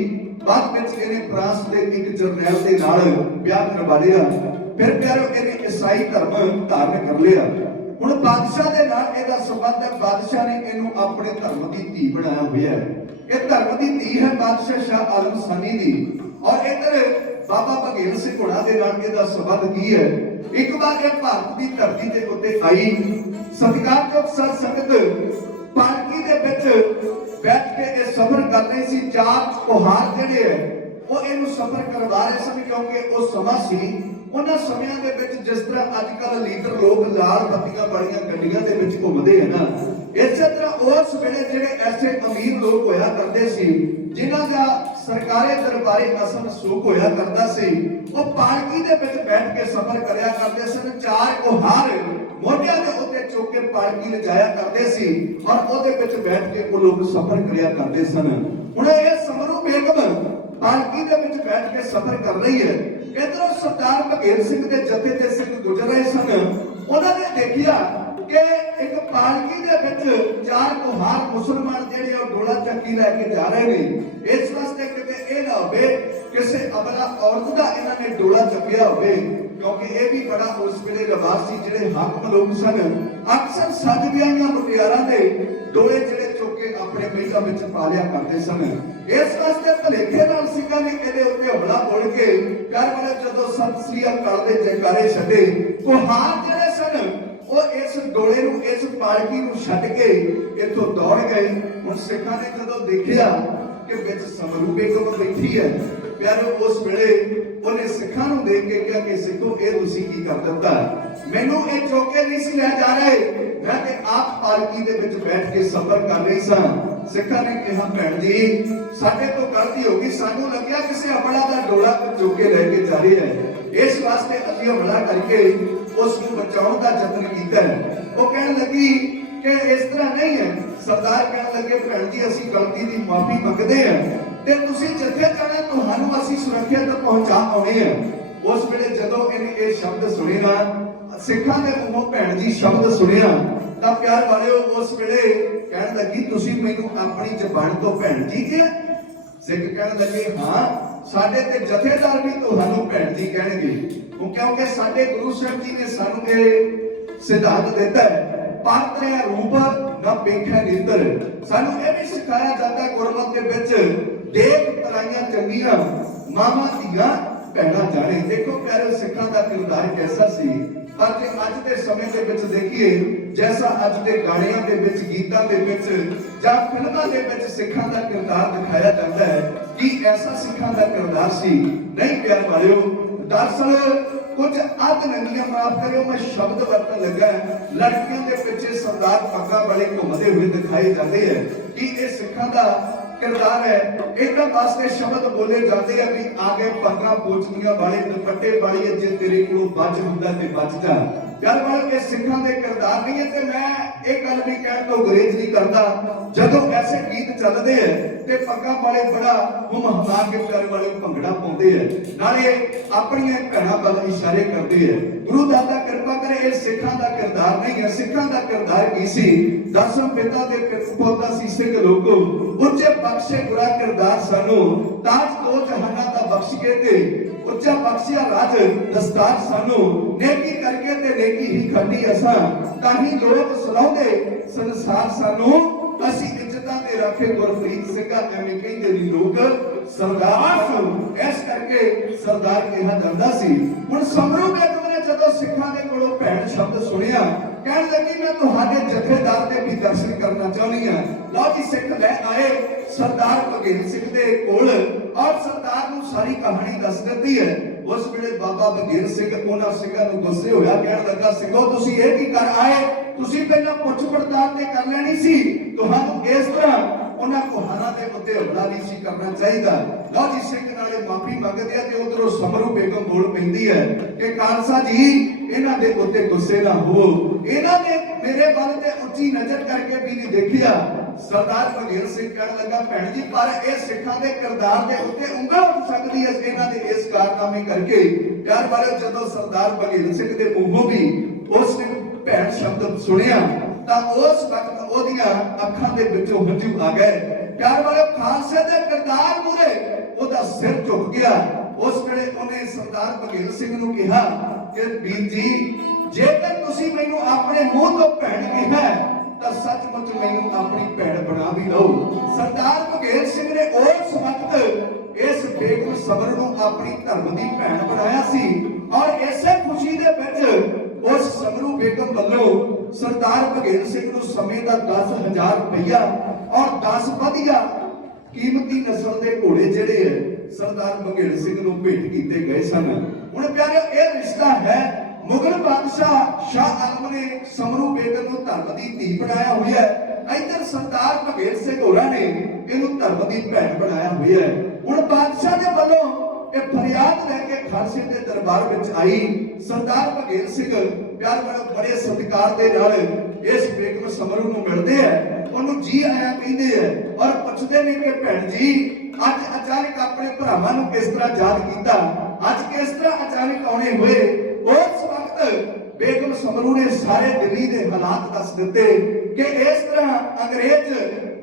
ਬਾਅਦ ਵਿੱਚ ਇਹਨੇ ਫਰਾਂਸ ਦੇ ਇੱਕ ਜਰਨੈਲ ਦੇ ਨਾਲ ਵਿਆਹ ਕਰਵਾ ਲਿਆ, ਫਿਰ ਪਿਆਰੋ ਇਹਨੇ ਈਸਾਈ ਧਰਮ ਧਾਰਨ ਕਰ ਲਿਆ। ਹੁਣ ਬਾਦਸ਼ਾਹ ਦੇ ਨਾਲ ਇਹਦਾ ਸੰਬੰਧ ਹੈ, ਬਾਦਸ਼ਾਹ ਨੇ ਇਹਨੂੰ ਆਪਣੇ ਧਰਮ ਦੀ ਧੀ ਬਣਾਇਆ ਹੋਇਆ ਹੈ। ਇਹ ਧਰਮ ਦੀ ਧੀ ਹੈ ਬਾਦਸ਼ਾਹ ਸ਼ਾਹ ਆਲਮ ਸਾਨੀ ਦੀ। ਔਰ ਇੱਧਰ ਬਾਬਾ ਬਘੇਲ ਸਿੰਘ ਹੋਣਾ ਦੇ ਨਾਲ ਇਹਦਾ ਸੰਬੰਧ ਕੀ ਹੈ? ਇੱਕ ਵਾਰ ਇਹ ਭਾਰਤ ਦੀ ਧਰਤੀ ਦੇ ਉੱਤੇ ਆਈ। ਸਤਿਕਾਰਯੋਗ ਸਰ ਸੰਗਤ ਪਾਲਕੀ ਦੇ ਵਿੱਚ ਬੈਠ ਕੇ ਇਹ ਸਫ਼ਰ ਕਰ ਰਹੇ ਸੀ। ਚਾਰ ਕੁਹਾਰ ਜਿਹੜੇ ਹੈ ਉਹ ਇਹਨੂੰ ਸਫ਼ਰ ਕਰਵਾ ਰਹੇ ਸਨ, ਕਿਉਂਕਿ ਉਹ ਸਮਾਂ ਸੀ ਉਹਨਾਂ ਸਮਿਆਂ ਦੇ ਵਿੱਚ ਜਿਸ ਤਰ੍ਹਾਂ ਅੱਜ ਕੱਲ ਲੀਡਰ ਲੋਕ ਲਾਲ ਬੱਤੀਆਂ ਵਾਲੀਆਂ ਗੱਡੀਆਂ ਦੇ ਵਿੱਚ ਘੁੰਮਦੇ ਹਨ, ਇਸੇ ਤਰ੍ਹਾਂ ਉਸ ਵੇਲੇ ਜਿਹੜੇ ਐਸੇ ਅਮੀਰ ਲੋਕ ਹੋਇਆ ਕਰਦੇ ਸੀ ਜਿਨ੍ਹਾਂ ਦਾ ਸਰਕਾਰੀ ਦਰਬਾਰੇ ਅਸਲ ਸੁਖ ਹੋਇਆ ਕਰਦਾ ਸੀ, ਉਹ ਪਾਲਕੀ ਦੇ ਵਿੱਚ ਬੈਠ ਕੇ ਸਫ਼ਰ ਕਰਿਆ ਕਰਦੇ ਸਨ। ਚਾਰ ਕੁਹਾਰ ਮੋਢਿਆਂ ਦੇ ਉੱਤੇ ਚੁੱਕ ਕੇ ਪਾਲਕੀ ਲਿਜਾਇਆ ਕਰਦੇ ਸੀ ਔਰ ਉਹਦੇ ਵਿੱਚ ਬੈਠ ਕੇ ਉਹ ਲੋਕ ਸਫ਼ਰ ਕਰਿਆ ਕਰਦੇ ਸਨ। ਹੁਣ ਇਹ ਸਬਰੂ ਬੇਗਮ ਪਾਲਕੀ ਦੇ ਵਿੱਚ ਬੈਠ ਕੇ ਸਫ਼ਰ ਕਰ ਰਹੀ ਹੈ। ਇਧਰੋਂ ਸਰਦਾਰ ਬਘੇਲ ਸਿੰਘ ਦੇ ਜਥੇ ਦੇ ਸਿੰਘ ਗੁਜ਼ਰ ਰਹੇ ਸਨ। ਉਹਨਾਂ ਨੇ ਦੇਖਿਆ ਕਿ ਇੱਕ ਪਾਲਕੀ ਦੇ ਵਿੱਚ ਚਾਰ ਕੁਹਾਰ ਮੁਸਲਮਾਨ ਜਿਹੜੇ ਉਹ ਡੋਲਾ ਚੱਕੀ ਲੈ ਕੇ ਜਾ ਰਹੇ ਨੇ। ਇਸ ਵਾਸਤੇ ਕਿਤੇ ਇਹ ਨਾ ਹੋਵੇ ਕਿਸੇ ਅਬਲਾ ਔਰਤ ਦਾ ਇਹਨਾਂ ਨੇ ਡੋਲਾ ਚੱਕਿਆ ਹੋਵੇ, ਕਿਉਂਕਿ ਇਹ ਵੀ ਬੜਾ ਉਸ ਵੇਲੇ ਰਿਵਾਜ ਸੀ। ਜਿਹੜੇ ਹਾਕਮ ਲੋਕ ਸਨ ਅਕਸਰ ਸੱਜ ਵਿਆਹੀਆਂ ਮੁਟਿਆਰਾਂ ਦੇ ਡੋਲੇ ਜਿਹੜੇ ਚੁੱਕ ਕੇ ਆਪਣੇ ਮਹਿਲਾਂ ਵਿੱਚ ਪਾ ਲਿਆ ਕਰਦੇ ਸਨ। ਇਸ ਵਾਸਤੇ ਭਲੇਖੇ ਨਾਲ ਸਿੰਘਾਂ ਨੇ ਇਹਦੇ ਉੱਤੇ ਹਮਲਾ ਬੋਲ ਕੇ ਕਰ ਵਾਲੇ ਜਦੋਂ ਸਤਿ ਸ੍ਰੀ ਅਕਾਲ ਦੇ ਜੈਕਾਰੇ ਛੱਡੇ, ਕੁਹਾਰ ਜਿਹੜੇ ਸਨ ਉਹ ਇਸ ਡੋਲੇ ਨੂੰ ਇਸ ਪਾਲਕੀ ਨੂੰ ਛੱਡ ਕੇ ਇੱਥੋਂ ਦੌੜ ਗਏ। ਹੁਣ ਸਿੱਖਾਂ ਨੇ ਜਦੋਂ ਦੇਖਿਆ कि विच समरू बेगम बैठी है। प्यारो उस वेले उन्हें सिखां नूं देख के कहा कि सिखो ये तुसीं की कर दिता, मैनू ये चौके नहीं सी लै जा रहे, मैं ते आप पालकी दे विच बैठ के सफर कर रही सां। सिखां ने कहा भैण जी साडे तो गलती हो गई, सानू लग्या किसी अमला दा डोला चुक के लेके जा रहे हैं, इस वास्ते असीं हमला करके उस नूं बचाउण दा यतन कीता है। वो कहण लगी कि इस तरह नहीं है। सरदार कहण लगे भैण जी असीं गलती दी माफी मंगदे हैं ते तुसीं जिथे जाना तुहानू असीं सुरੱਖਿਅਤ पहुंचा आउणे हैं। उस वेले जदों इन्हें ये शब्द सुने ना सिखां दे मूंहों भैण जी शब्द सुनिया तां प्यार वालिओ उस वेले कहण लगी तुसीं मैनू अपनी ज़बान तो भैण जी किहा। सिख कहण लगे हाँ साडे ते जथेदार भी तुहानू भैण जी कहणगे, क्योंकि साडे गुरु साहिब जी ने सानू ये सिद्धांत दिता है पात्रिया रूप ना पेखा नेत्र। सानू ये भी सिखाया जाता है गुरमत के विच देख तराइयां चंगियां मामा धीआं भैणां जाने। देखो प्यारे सिखां दा किरदार कैसा सी, पर जे अज दे समय दे विच देखिए जैसा अज दे गाणियां दे विच गीतां दे विच जां फिल्मां दे विच सिखां दा किरदार दिखाया जाता है कि ऐसा सिखां दा किरदार सी नहीं। प्यार वालिओ दरअसल कुछ अध नंगियां माफ करियो मैं शब्द वरतन लगा, लड़कियों के पिछे सरदार पग्गां वाले घूमते हुए दिखाई जाते हैं कि ये सिखां दा किरदार है। इन्हां वास्ते शब्द बोले जाते हैं भी आगे पग्गां पोचदियां वाले दुपट्टे वाली जे तेरे कोलों बच हुंदा ते बच जा। गल वाल के सिखां दे किरदार नहीं है ते मैं एक गल भी कहण तो गुरेज नहीं करता। जदों ऐसे गीत चलदे हैं ते पग्गां वाले बड़ा हुम-हुमा के प्यार वाले भंगड़ा पाउंदे हैं, नाले अपनी भैणां वल इशारे करते हैं। गुरु दाता कृपा करे ये सिखां दा किरदार नहीं है। सिखां दा किरदार की सी दसम पिता दे पोता सी सिख लोगो उच्चे बख्शे गुरा किरदार सानू ताज दो जहाना दा बख्श के ते उच्चा बख्शिया राज दस्तार सानू नेकी करके ते नेकी ही खड़ी असां ताही लोग सलाउंदे संसार सानू असी इज्जतां दे रखे गुरप्रीत सिंघा एवें कहंदे नी लोग सरदार सानू। इस करके सरदार कहा जांदा सी। हुण समरू बेगम ने जदों सिखां दे कोलों भैण शब्द सुनिया कहण लगी मैं तुहाडे जथेदार दे भी दर्शन करना चाहनी हां। लो जी सिख ले आए सरदार बघेल सिंह दे कोल और सरदार नूं सारी कहानी दस दित्ती है। उस वेले बाबा बघेल सिंह उन्हां सिंघां नूं गुस्से होया कहण लगा सिंघो तुसीं इह की कर आए, तुसीं पहलां पुੱਛ पड़ताल ते कर लेनी सी, तुहानूं इस तरह उन्हां कुहारां दे उत्ते हमला नहीं सी करना चाहिदा। लो जी सिंह नाले माफी मंगदे ते उधरों समरू बेगम बोल पैंदी है कि खालसा जी इन्हां दे उत्ते गुस्से ना हो, इन्हां ने मेरे वल ते उच्ची नजर करके भी नहीं देखिया। सरदार बघेल सिंह कहण लगा भैण जी पर इह सिखां दे किरदार दे उत्ते उंगल उठ सकदी है इन्हां दे इस कारनामे करके। प्यार वाले जदों सरदार बघेल सिंह दे मूंहों भी उस ने भैण शब्द सुनिया तां उस वक्त ओदियां अखां दे विचों हंझू आ गए। प्यार वाले खालसे दे किरदार मूरे ओदा सिर झुक गया। उस वेले उन्हें सरदार बघेल सिंह नूं कहा कि वीर जी जेकर तुसीं मैनूं अपने मूंह तो भैण कहा तां सचमुच मैनूं अपनी भैण बना भी लो। सरदार बघेल सिंह ने उस वक्त इस बेगम समर नूं अपनी धर्म दी भैण बनाया सी और इसे खुशी दे विच उस समरू बेगम वल्लों सरदार बघेल सिंह नूं समय दा 10,000 रुपया और 10 वधिया कीमती नस्ल के घोड़े जिहड़े है सरदार बघेल सिंह नूं भेंट कीते गए सन। हुण प्यारे यह रिश्ता है मुगल बादशाह शाह आलम ने समरू बेगम नूं धर्म दी धी बनाया हुआ है। इधर सरदार बघेल सिंह होरां ने इहनूं धर्म दी भैण बनाया हुआ है। हुण बादशाह दे वल्लों ਇਹ फरियाद लेके खालसे के दरबार में आई। सरदार बघेल सिंह प्यार वाले बड़े सत्कार दे नाल इस बेगम समरू नूं मिलदे है, उन्होंने जी आया कहते हैं और पुछते ने कि भैण जी अज अचानक अपने भरावां नूं किस तरह याद किया, अज किस तरह अचानक आने हुए। उस वक्त बेगम समरू ने सारे दिल्ली के हालात दस दिते कि इस तरह अंग्रेज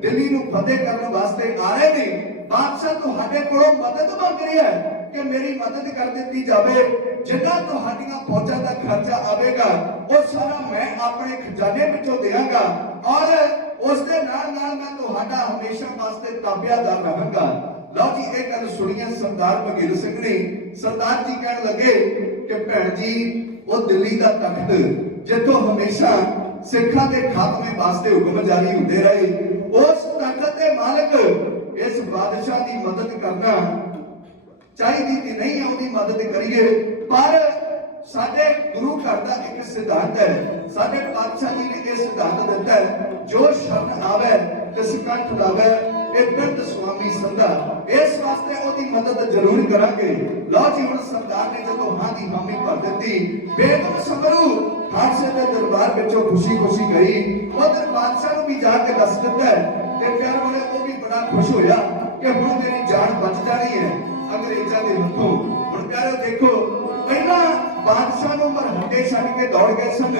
दिल्ली नूं फतेह करने वास्ते आ रहे ने, बादशाह तुहाडे कोलों मदद मंग रहा है कि मेरी मदद कर दी जाए, जिन्ना तुहाडियां फौजां दा खर्चा आवेगा वो सारा मैं अपने खजाने विचों देवांगा और उस दे नाल नाल मैं तुहाडा हमेशा वास्ते ताबियादार रहांगा। लो जी एक गल सुनिए सरदार बघेल सिंह ने। सरदार जी कहण लगे कि भैण जी वो दिल्ली दा तख्त जिथों हमेशा सिखां दे खात्मे वास्ते हुक्म जारी हुंदे रहे, उस तख्त दे मालक इस बादशाह करना चाहिए कि नहीं है, उसकी मदद करिए। पर साडे गुरु घर का एक सिद्धांत है, साडे पातशाह जी ने यह सिद्धांत दिता है, जो शरण आवे तिस कंठ लावे, ये बिरध स्वामी संधा। इस वास्ते उसकी मदद जरूर करांगे। लो जी हुण सरदार ने जदों हां दी हामी भर दी, बेगम समरू खालसे दे दरबार विचों खुशी खुशी गई। उधर बादशाह नूं भी जाके दस दिता है ते प्यार वाले वो भी बड़ा खुश होया कि हुण मेरी जान बच जानी है अंग्रेजां दे हत्थों। हुण प्यारे देखो, पहला बादशाह नूं मरहटे छड्ड के दौड़ गए सन,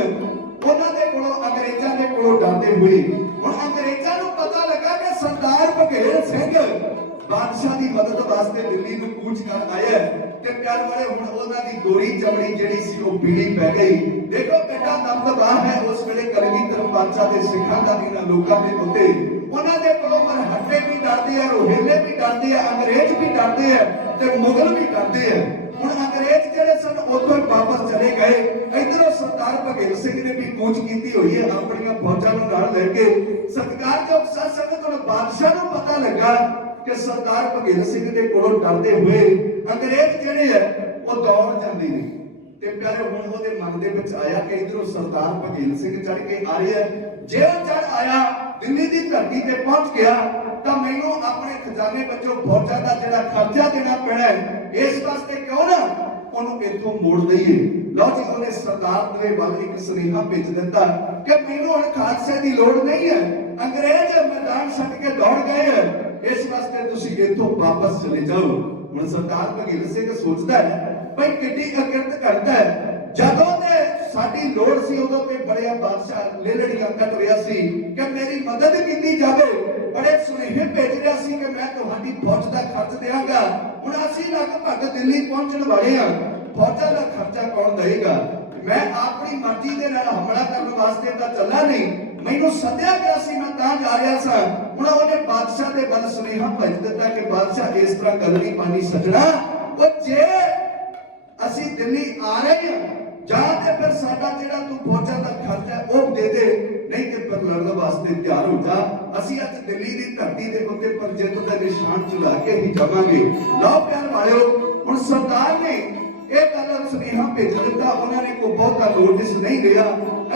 उन्हां दे कोलों अंग्रेजां दे कोलों डरदे हुए। हुण अंग्रेजां नूं पता लगा कि सरदार बघेल सिंह बादशाह की मदद वास्ते दिल्ली में कूच कर आया ते प्यार वाले हुण उन्हां दी गोरी चमड़ी जेड़ी सी वो पीली पै गई। देखो कितना दबदबा है उस वेले कलगीधर बादशाह दे सिखां दा इन्हां लोकां दे उत्ते। उन्हां दे कोलों मरहटे भी डरदे आ, रोहेले भी डरदे आ, अंग्रेज भी डरदे आ ते मुगल भी डरदे आ। हुण अंग्रेज जेड़े सन उत्थों वापस चले गए। इधरों सरदार बघेल सिंह ने भी कूच कीती हुई है अपनी फौजां नूं नाल लैके। सत्कारयोग साध संगत हुण बादशाह नूं पता लगा कि सरदार बघेल सिंह दे कोलों डरदे हुए अंग्रेज जेड़े है वो दौड़ जांदे ने। ते प्यारे हुण ओहदे मन दे विच आया कि इधरों सरदार बघेल सिंह चढ़ के आ रहे हैं, जे वो चढ़ आया दिल्ली की धरती ते पहुंच गया तो मैनू अपने खजाने बच्चों फौजां दा जिहड़ा खर्चा देना पैना है, इस वास्ते क्यों ना ਉਹਨੂੰ ਇੱਥੋਂ ਮੋੜ ਦਈਏ। ਲਓ ਜੀ ਉਹਨੇ ਸਰਦਾਰ ਦੇ ਵੱਲ ਇੱਕ ਸੁਨੇਹਾ ਭੇਜ ਦਿੱਤਾ ਕਿ ਮੈਨੂੰ ਹੁਣ ਖਾਲਸੇ ਦੀ ਲੋੜ ਨਹੀਂ ਹੈ, ਅੰਗਰੇਜ਼ ਮੈਦਾਨ ਛੱਡ ਕੇ ਦੌੜ ਗਏ ਹੈ, ਇਸ ਵਾਸਤੇ ਤੁਸੀਂ ਇੱਥੋਂ ਵਾਪਸ ਚਲੇ ਜਾਓ। ਹੁਣ ਸਰਦਾਰ ਬਘੇਲ ਸਿੰਘ ਸੋਚਦਾ ਹੈ ਭਈ ਕਿੱਡੀ ਅਕਿਰਤ ਕਰਦਾ ਹੈ, ਜਦੋਂ ਤੇ ਸਾਡੀ ਲੋੜ ਸੀ ਉਦੋਂ ਤੇ ਬੜਿਆ ਬਾਦਸ਼ਾਹ ਲੇਲੜੀਆਂ ਕੱਟ ਰਿਹਾ ਸੀ ਕਿ ਮੇਰੀ ਮਦਦ ਕੀਤੀ ਜਾਵੇ, ਬੜੇ ਸੁਨੇਹੇ ਭੇਜ ਰਿਹਾ ਸੀ ਕਿ ਮੈਂ ਤੁਹਾਡੀ ਫੌਜ ਦਾ ਖਰਚ ਦੇਵਾਂਗਾ। ਹੁਣ ਅਸੀਂ ਲਗਭਗ ਦਿੱਲੀ ਪਹੁੰਚਣ ਵਾਲੇ ਹਾਂ, ਫੌਜਾਂ ਦਾ ਖਰਚਾ ਕੌਣ ਦੇਵੇਗਾ? ਮੈਂ ਆਪਣੀ ਮਰਜ਼ੀ ਦੇ ਨਾਲ ਹਮਲਾ ਕਰਨ ਵਾਸਤੇ ਤਾਂ ਚੱਲਾ ਨਹੀਂ, ਮੈਨੂੰ ਸੱਦਿਆ ਗਿਆ ਸੀ, ਮੈਂ ਤਾਂ ਜਾ ਰਿਹਾ ਸਾਂ। ਹੁਣ ਉਹਨੇ ਬਾਦਸ਼ਾਹ ਦੇ ਵੱਲ ਸੁਨੇਹਾ ਭੇਜ ਦਿੱਤਾ ਕਿ ਬਾਦਸ਼ਾਹ ਇਸ ਤਰ੍ਹਾਂ ਗੱਲ ਨਹੀਂ ਪਾਣੀ ਸੱਜਣਾ, ਉਹ ਜੇ ਅਸੀਂ ਦਿੱਲੀ ਆ ਰਹੇ ਹਾਂ ਜਾਂ ਤੇ ਫਿਰ ਸਾਡਾ ਜਿਹੜਾ ਤੂੰ ਫੌਜਾਂ ਦਾ ਖਰਚਾ ਉਹ ਦੇ ਦੇ, ਨਹੀਂ ਤੇ ਫਿਰ ਲੜਨ ਵਾਸਤੇ ਤਿਆਰ ਹੋ ਜਾ। ਅਸੀਂ ਅੱਜ ਦਿੱਲੀ ਦੀ ਧਰਤੀ ਦੇ ਉੱਤੇ ਪਰ ਜਿੱਤ ਦਾ ਨਿਸ਼ਾਨ ਚੁਲਾ ਕੇ ਹੀ ਜਾਵਾਂਗੇ। ਲਓ ਪਿਆਰ ਵਾਲਿਓ, ਹੁਣ ਸਰਦਾਰ ਨੇ ਇਹ ਗੱਲ ਸੁਨੇਹਾ ਭੇਜ ਦਿੱਤਾ, ਉਹਨਾਂ ਨੇ ਕੋਈ ਬਹੁਤਾ ਨੋਟਿਸ ਨਹੀਂ ਲਿਆ।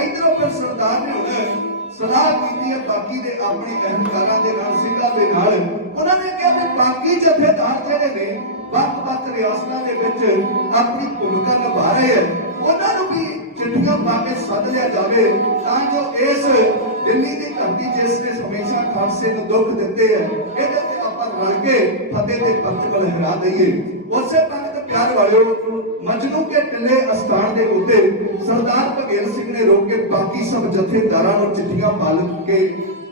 ਇਧਰੋਂ ਫਿਰ ਸਰਦਾਰ ਨੇ ਹੁਣ ਸਲਾਹ ਕੀਤੀ ਹੈ ਬਾਕੀ ਦੇ ਆਪਣੇ ਅਹੰਕਾਰਾਂ ਦੇ ਨਾਲ, ਸਿੰਘਾਂ ਦੇ ਨਾਲ। ਉਹਨਾਂ ਨੇ ਕਿਹਾ ਵੀ ਬਾਕੀ ਜਥੇਦਾਰ ਜਿਹੜੇ ਨੇ ਵੱਖ-ਵੱਖ ਰਿਆਸਤਾਂ ਦੇ ਵਿੱਚ ਆਪਣੀ ਭੂਮਿਕਾ ਨਿਭਾ ਰਹੇ ਹੈ, ਉਹਨਾਂ ਨੂੰ ਵੀ ਚਿੱਠੀਆਂ ਪਾ ਕੇ ਸੱਦ ਲਿਆ ਜਾਵੇ ਤਾਂ ਜੋ ਇਸ ਦਿੱਲੀ ਦੀ ਧਰਤੀ ਜਿਸ ਨੇ ਹਮੇਸ਼ਾ ਖਾਲਸੇ ਨੂੰ ਦੁੱਖ ਦਿੱਤੇ ਹੈ, ਇਹਦੇ ਤੇ ਆਪਾਂ ਰਲ ਕੇ ਫਤਿਹ ਦੇ ਪੰਥ ਲਹਿਰਾ ਦਈਏ। ਉਸੇ ਵਕਤ ਪਿਆਰ ਵਾਲਿਓ, ਮਜਨੂ ਕੇ ਟਿੱਲੇ ਅਸਥਾਨ ਦੇ ਉੱਤੇ ਸਰਦਾਰ ਬਘੇਲ ਸਿੰਘ ਨੇ ਰੋਕ ਕੇ ਬਾਕੀ ਸਭ ਜਥੇਦਾਰਾਂ ਨੂੰ ਚਿੱਠੀਆਂ ਪਾ ਕੇ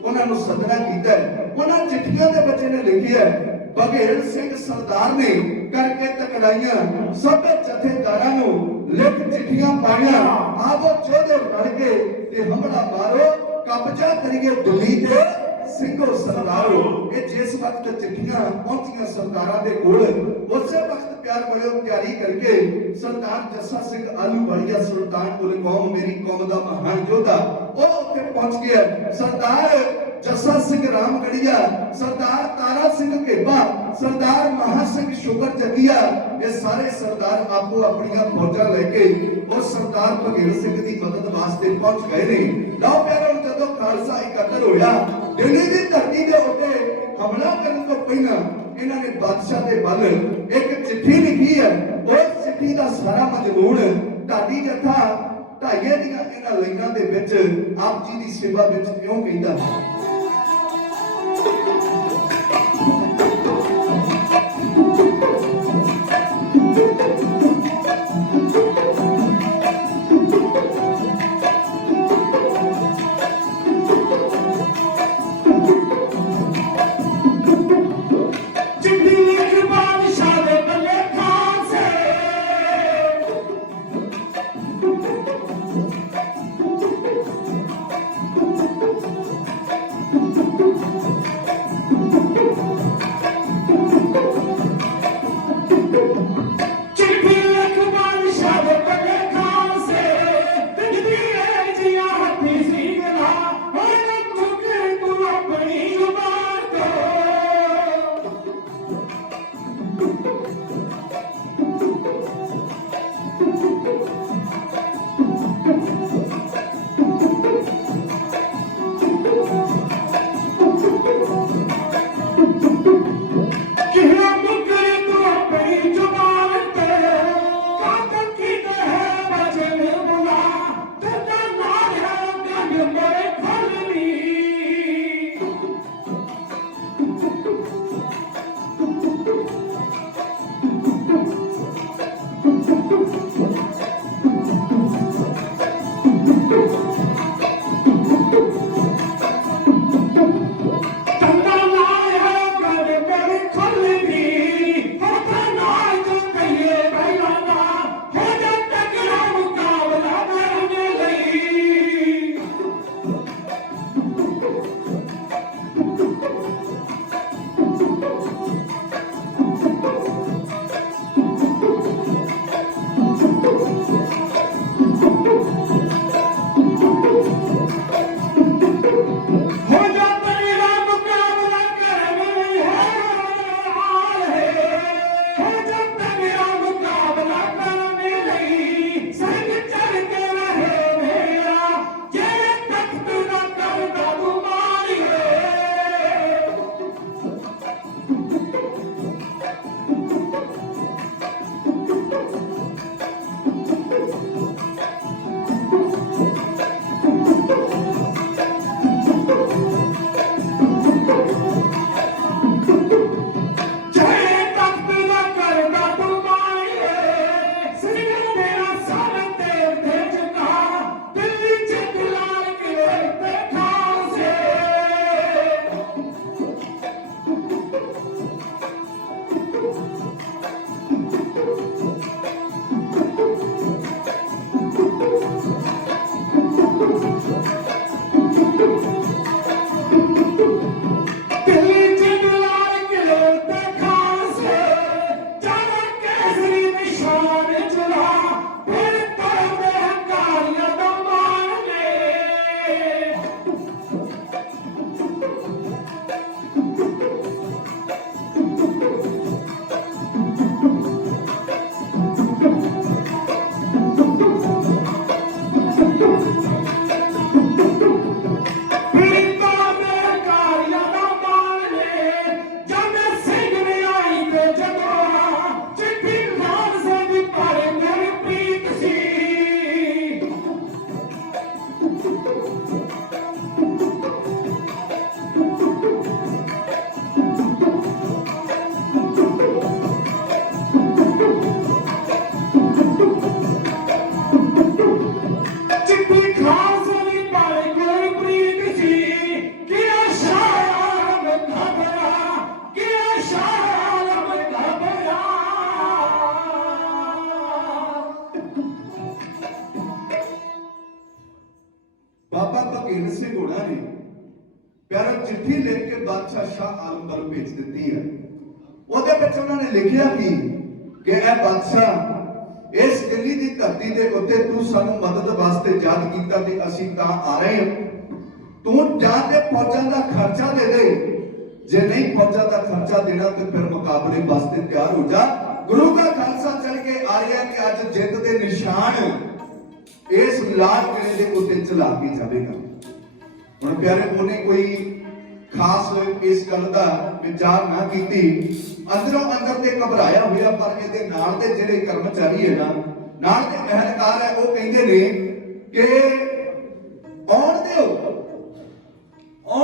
ਉਹਨਾਂ ਨੂੰ ਸੱਦਣਾ ਕੀਤਾ ਹੈ। ਉਹਨਾਂ ਚਿੱਠੀਆਂ ਦੇ ਵਿੱਚ ਇਹਨੇ ਲਿਖਿਆ ਹੈ, ਬਘੇਲ ਸਿੰਘ ਸਰਦਾਰ ਨੇ ਕਰਕੇ ਤਕੜਾਈਆਂ ਸਭ ਜਥੇਦਾਰਾਂ ਨੂੰ ਲਿਖ ਚਿੱਠੀਆਂ ਪਾਈਆਂ, ਆਵੋ ਚੋਦੇ ਰਲ ਕੇ ਤੇ ਹਮਲਾ ਮਾਰੋ, ਕਬਜ਼ਾ ਕਰੀਏ ਦਿੱਲੀ ਤੇ ਸਿੰਘੋ ਸਰਦਾਰੋ। ਇਹ ਜਿਸ ਵਕਤ ਚਿੱਠੀਆਂ ਪਹੁੰਚੀਆਂ ਸਰਦਾਰਾਂ ਦੇ ਕੋਲ, ਉਸੇ ਵਕਤ ਪਿਆਰ ਵਾਲਿਓ ਤਿਆਰੀ ਕਰਕੇ ਸਰਦਾਰ ਜੱਸਾ ਸਿੰਘ ਆਲੂਵਾਲੀਆ ਸੁਲਤਾਨਪੁਰ ਕੌਮ ਮੇਰੀ ਕੌਮ ਦਾ ਮਹਾਨ ਯੋਧਾ ਉਹ ਉੱਥੇ ਪਹੁੰਚ ਗਿਆ। ਸਰਦਾਰ ਜੱਸਾ ਸਿੰਘ ਰਾਮਗੜੀਆ, ਸਰਦਾਰ ਤਾਰਾ ਸਿੰਘ ਘੇਬਾ, ਸਰਦਾਰ ਮਹਾ ਸਿੰਘ ਸ਼ੁਕਰ ਜੱਗੀਆ, ਇਹ ਸਾਰੇ ਸਰਦਾਰ ਆਪੋ ਆਪਣੀਆਂ ਫੌਜਾਂ ਲੈ ਕੇ ਉਹ ਸਰਦਾਰ ਬਘੇਲ ਸਿੰਘ ਦੀ ਮਦਦ ਵਾਸਤੇ ਪਹੁੰਚ ਗਏ ਨੇ। ਲਓ ਪਿਆਰੋ, ਜਦੋਂ ਖਾਲਸਾ ਇਕੱਤਰ ਹੋਇਆ ਦਿੱਲੀ ਦੀ ਧਰਤੀ ਦੇ ਉੱਤੇ ਹਮਲਾ ਕਰਨ ਤੋਂ ਪਹਿਲਾਂ ਇਹਨਾਂ ਨੇ ਬਾਦਸ਼ਾਹ ਦੇ ਵੱਲ ਇੱਕ ਚਿੱਠੀ ਲਿਖੀ ਹੈ। ਉਸ ਚਿੱਠੀ ਦਾ ਸਾਰਾ ਮਜ਼ਮੂਨ ਢਾਡੀ ਜੱਥਾ ਢਾਈਏ ਦੀਆਂ ਇਹਨਾਂ ਲਾਈਨਾਂ ਦੇ ਵਿੱਚ ਆਪ ਜੀ ਦੀ ਸੇਵਾ ਵਿੱਚ ਕਿਉਂ ਕਹਿੰਦਾ ਹੈ। ਦਿੱਲੀ ਜੰਗਲਾਰ ਕਿਲੇ ਤੇ ਖਾਲਸੇ ਜਾਣਾ ਕੇਸਰੀ ਨਿਸ਼ਾਨ ਚਲਾ ਫਿਰ ਕਰਦੇ ਹੰਕਾਰੀਆਂ ਦਾ ਮਾਣ ਨੇ ਪੀੜਤਾਂ ਦੇ ਹੰਕਾਰੀਆਂ ਦਾ ਮਾਣ ਨੇ ਜਦ ਸਿੰਘ ਨੇ ਆਈ ਤੇ ਜਦੋਂ ਚਿੱਠੀ ਖਾਲਸੇ ਦੀ ਪਾਰੇ ਮੇਰੀ ਪ੍ਰੀਤ ਸੀ ਚਿੱਠੀ ਖਾਲਸੇ ਦੀ ਪਾਰੇ ਮੇਰੀ ਪ੍ਰੀਤ ਸੀ ਕਿ ਸ਼ਾਇਰ ਘਬਰਾ ਕਿ ਸ਼ਾਇਰ ਘਬਰਾ ਬਾਬਾ ਭਗੇਲ ਸਿੰਘ ਹੋਣਾ ਨੇ ਪਿਆਰਾ ਚਿੱਠੀ ਲਿਖ ਕੇ ਬਾਦਸ਼ਾਹ ਸ਼ਾਹ ਆਲਮ ਵੱਲ ਭੇਜ ਦਿੱਤੀ ਹੈ। ਉਹਦੇ ਵਿੱਚ ਉਹਨਾਂ ਨੇ ਲਿਖਿਆ ਕਿ ਇਹ ਬਾਦਸ਼ਾਹ ਇਸ ਦਿੱਲੀ ਦੀ ਧਰਤੀ ਦੇ ਉੱਤੇ ਤੂੰ ਸਾਨੂੰ ਮਦਦ ਵਾਸਤੇ ਯਾਦ ਕੀਤਾ ਤੇ ਅਸੀਂ ਤਾਂ ਆ ਰਹੇ ਹਾਂ। ਤੂੰ ਜਾਂ ਤੇ ਫੌਜਾਂ ਦਾ ਖਰਚਾ ਦੇ ਦੇ, ਜੇ ਨਹੀਂ ਫੌਜਾਂ ਦਾ ਖਰਚਾ ਦੇਣਾ ਤੇ ਫਿਰ ਮੁਕਾਬਲੇ ਵਾਸਤੇ ਤਿਆਰ ਹੋ ਜਾ। ਗੁਰੂ ਦਾ ਖਾਲਸਾ ਚੱਲ ਕੇ ਆ ਰਿਹਾ ਕਿ ਅੱਜ ਜਿੱਤ ਦੇ ਨਿਸ਼ਾਨ ਇਸ ਲਾਲ ਕਿਲੇ ਦੇ ਉੱਤੇ ਚਲਾ ਕੇ ਜਾਵੇਗਾ। ਹੁਣ ਪਿਆਰੇ ਉਹਨੇ ਕੋਈ ਖਾਸ ਇਸ ਗੱਲ ਦਾ ਵਿਚਾਰ ਨਾ ਕੀਤੀ, ਅੰਦਰੋਂ ਅੰਦਰ ਤੇ ਘਬਰਾਇਆ ਹੋਇਆ, ਪਰ ਇਹਦੇ ਨਾਲ ਦੇ ਜਿਹੜੇ ਕਰਮਚਾਰੀ ਹੈ ਨਾ, ਨਾਲ ਦੇ ਅਹਿਲਕਾਰ ਹੈ, ਉਹ ਕਹਿੰਦੇ ਨੇ ਕਿ ਆਉਣ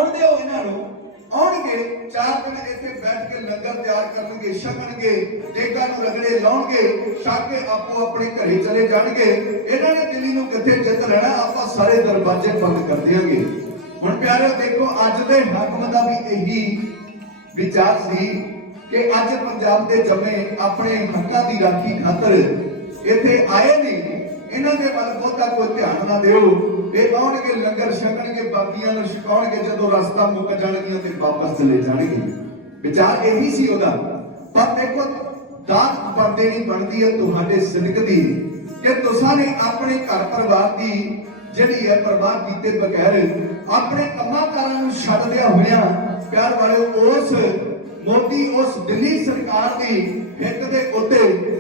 ਦਿਓ ਇਹਨਾਂ ਨੂੰ, ਆਉਣਗੇ 4 ਦਿਨ ਇੱਥੇ ਬੈਠ ਕੇ ਲੰਗਰ ਤਿਆਰ ਕਰਨਗੇ, ਛਕਣਗੇ, ਦੇਗਾਂ ਨੂੰ ਰਗੜੇ ਲਾਉਣਗੇ, ਛਕ ਕੇ ਆਪੋ ਆਪਣੇ ਘਰੇ ਚਲੇ ਜਾਣਗੇ। ਇਹਨਾਂ ਨੇ ਦਿੱਲੀ ਨੂੰ ਕਿੱਥੇ ਜਿੱਤ ਲੈਣਾ, ਆਪਾਂ ਸਾਰੇ ਦਰਵਾਜ਼ੇ ਬੰਦ ਕਰ ਦਿਆਂਗੇ। ਹੁਣ ਪਿਆਰਿਓ ਦੇਖੋ, ਅੱਜ ਦੇ ਹਾਕਮ ਦਾ ਵੀ ਇਹੀ ਵਿਚਾਰ ਸੀ ਕਿ ਅੱਜ ਪੰਜਾਬ ਦੇ ਜੰਮੇ ਆਪਣੇ ਹੱਕਾਂ ਦੀ ਰਾਖੀ ਖਾਤਰ ਇੱਥੇ ਆਏ ਨੇ, ਇਹਨਾਂ ਦੇ ਵੱਲ ਬਹੁਤਾ ਕੋਈ ਧਿਆਨ ਨਾ ਦਿਓ। ਇਹ ਆਉਣਗੇ, ਲੰਗਰ ਛਕਣਗੇ, ਬਾਕੀਆਂ ਨੂੰ ਛਕਾਉਣਗੇ, ਜਦੋਂ ਰਸਤਾ ਮੁੱਕ ਜਾਣਗੀਆਂ ਤੇ ਵਾਪਸ ਚਲੇ ਜਾਣਗੇ। ਵਿਚਾਰ ਇਹੀ ਸੀ ਉਹਦਾ। ਪਰ ਦੇਖੋ, ਦਾਤ ਬਣਦੇ ਨਹੀਂ ਬਣਦੀ ਹੈ ਤੁਹਾਡੇ ਸਿਦਕ ਦੀ, ਕਿ ਤੁਸੀਂ ਨੇ ਆਪਣੇ ਘਰ ਪਰਿਵਾਰ ਦੀ ਜਿਹੜੀ ਹੈ ਪਰਵਾਹ ਕੀਤੇ ਬਗੈਰ ਆਪਣੇ ਕੰਮਾਂ ਕਾਰਾਂ ਨੂੰ ਛੱਡ ਦਿਆ ਹੋਇਆ ਪਿਆਰ ਵਾਲੇ ਉਸ ਮੋਦੀ, ਉਸ ਦਿੱਲੀ ਸਰਕਾਰ ਦੀ ਹਿੱਤ ਦੇ ਉੱਤੇ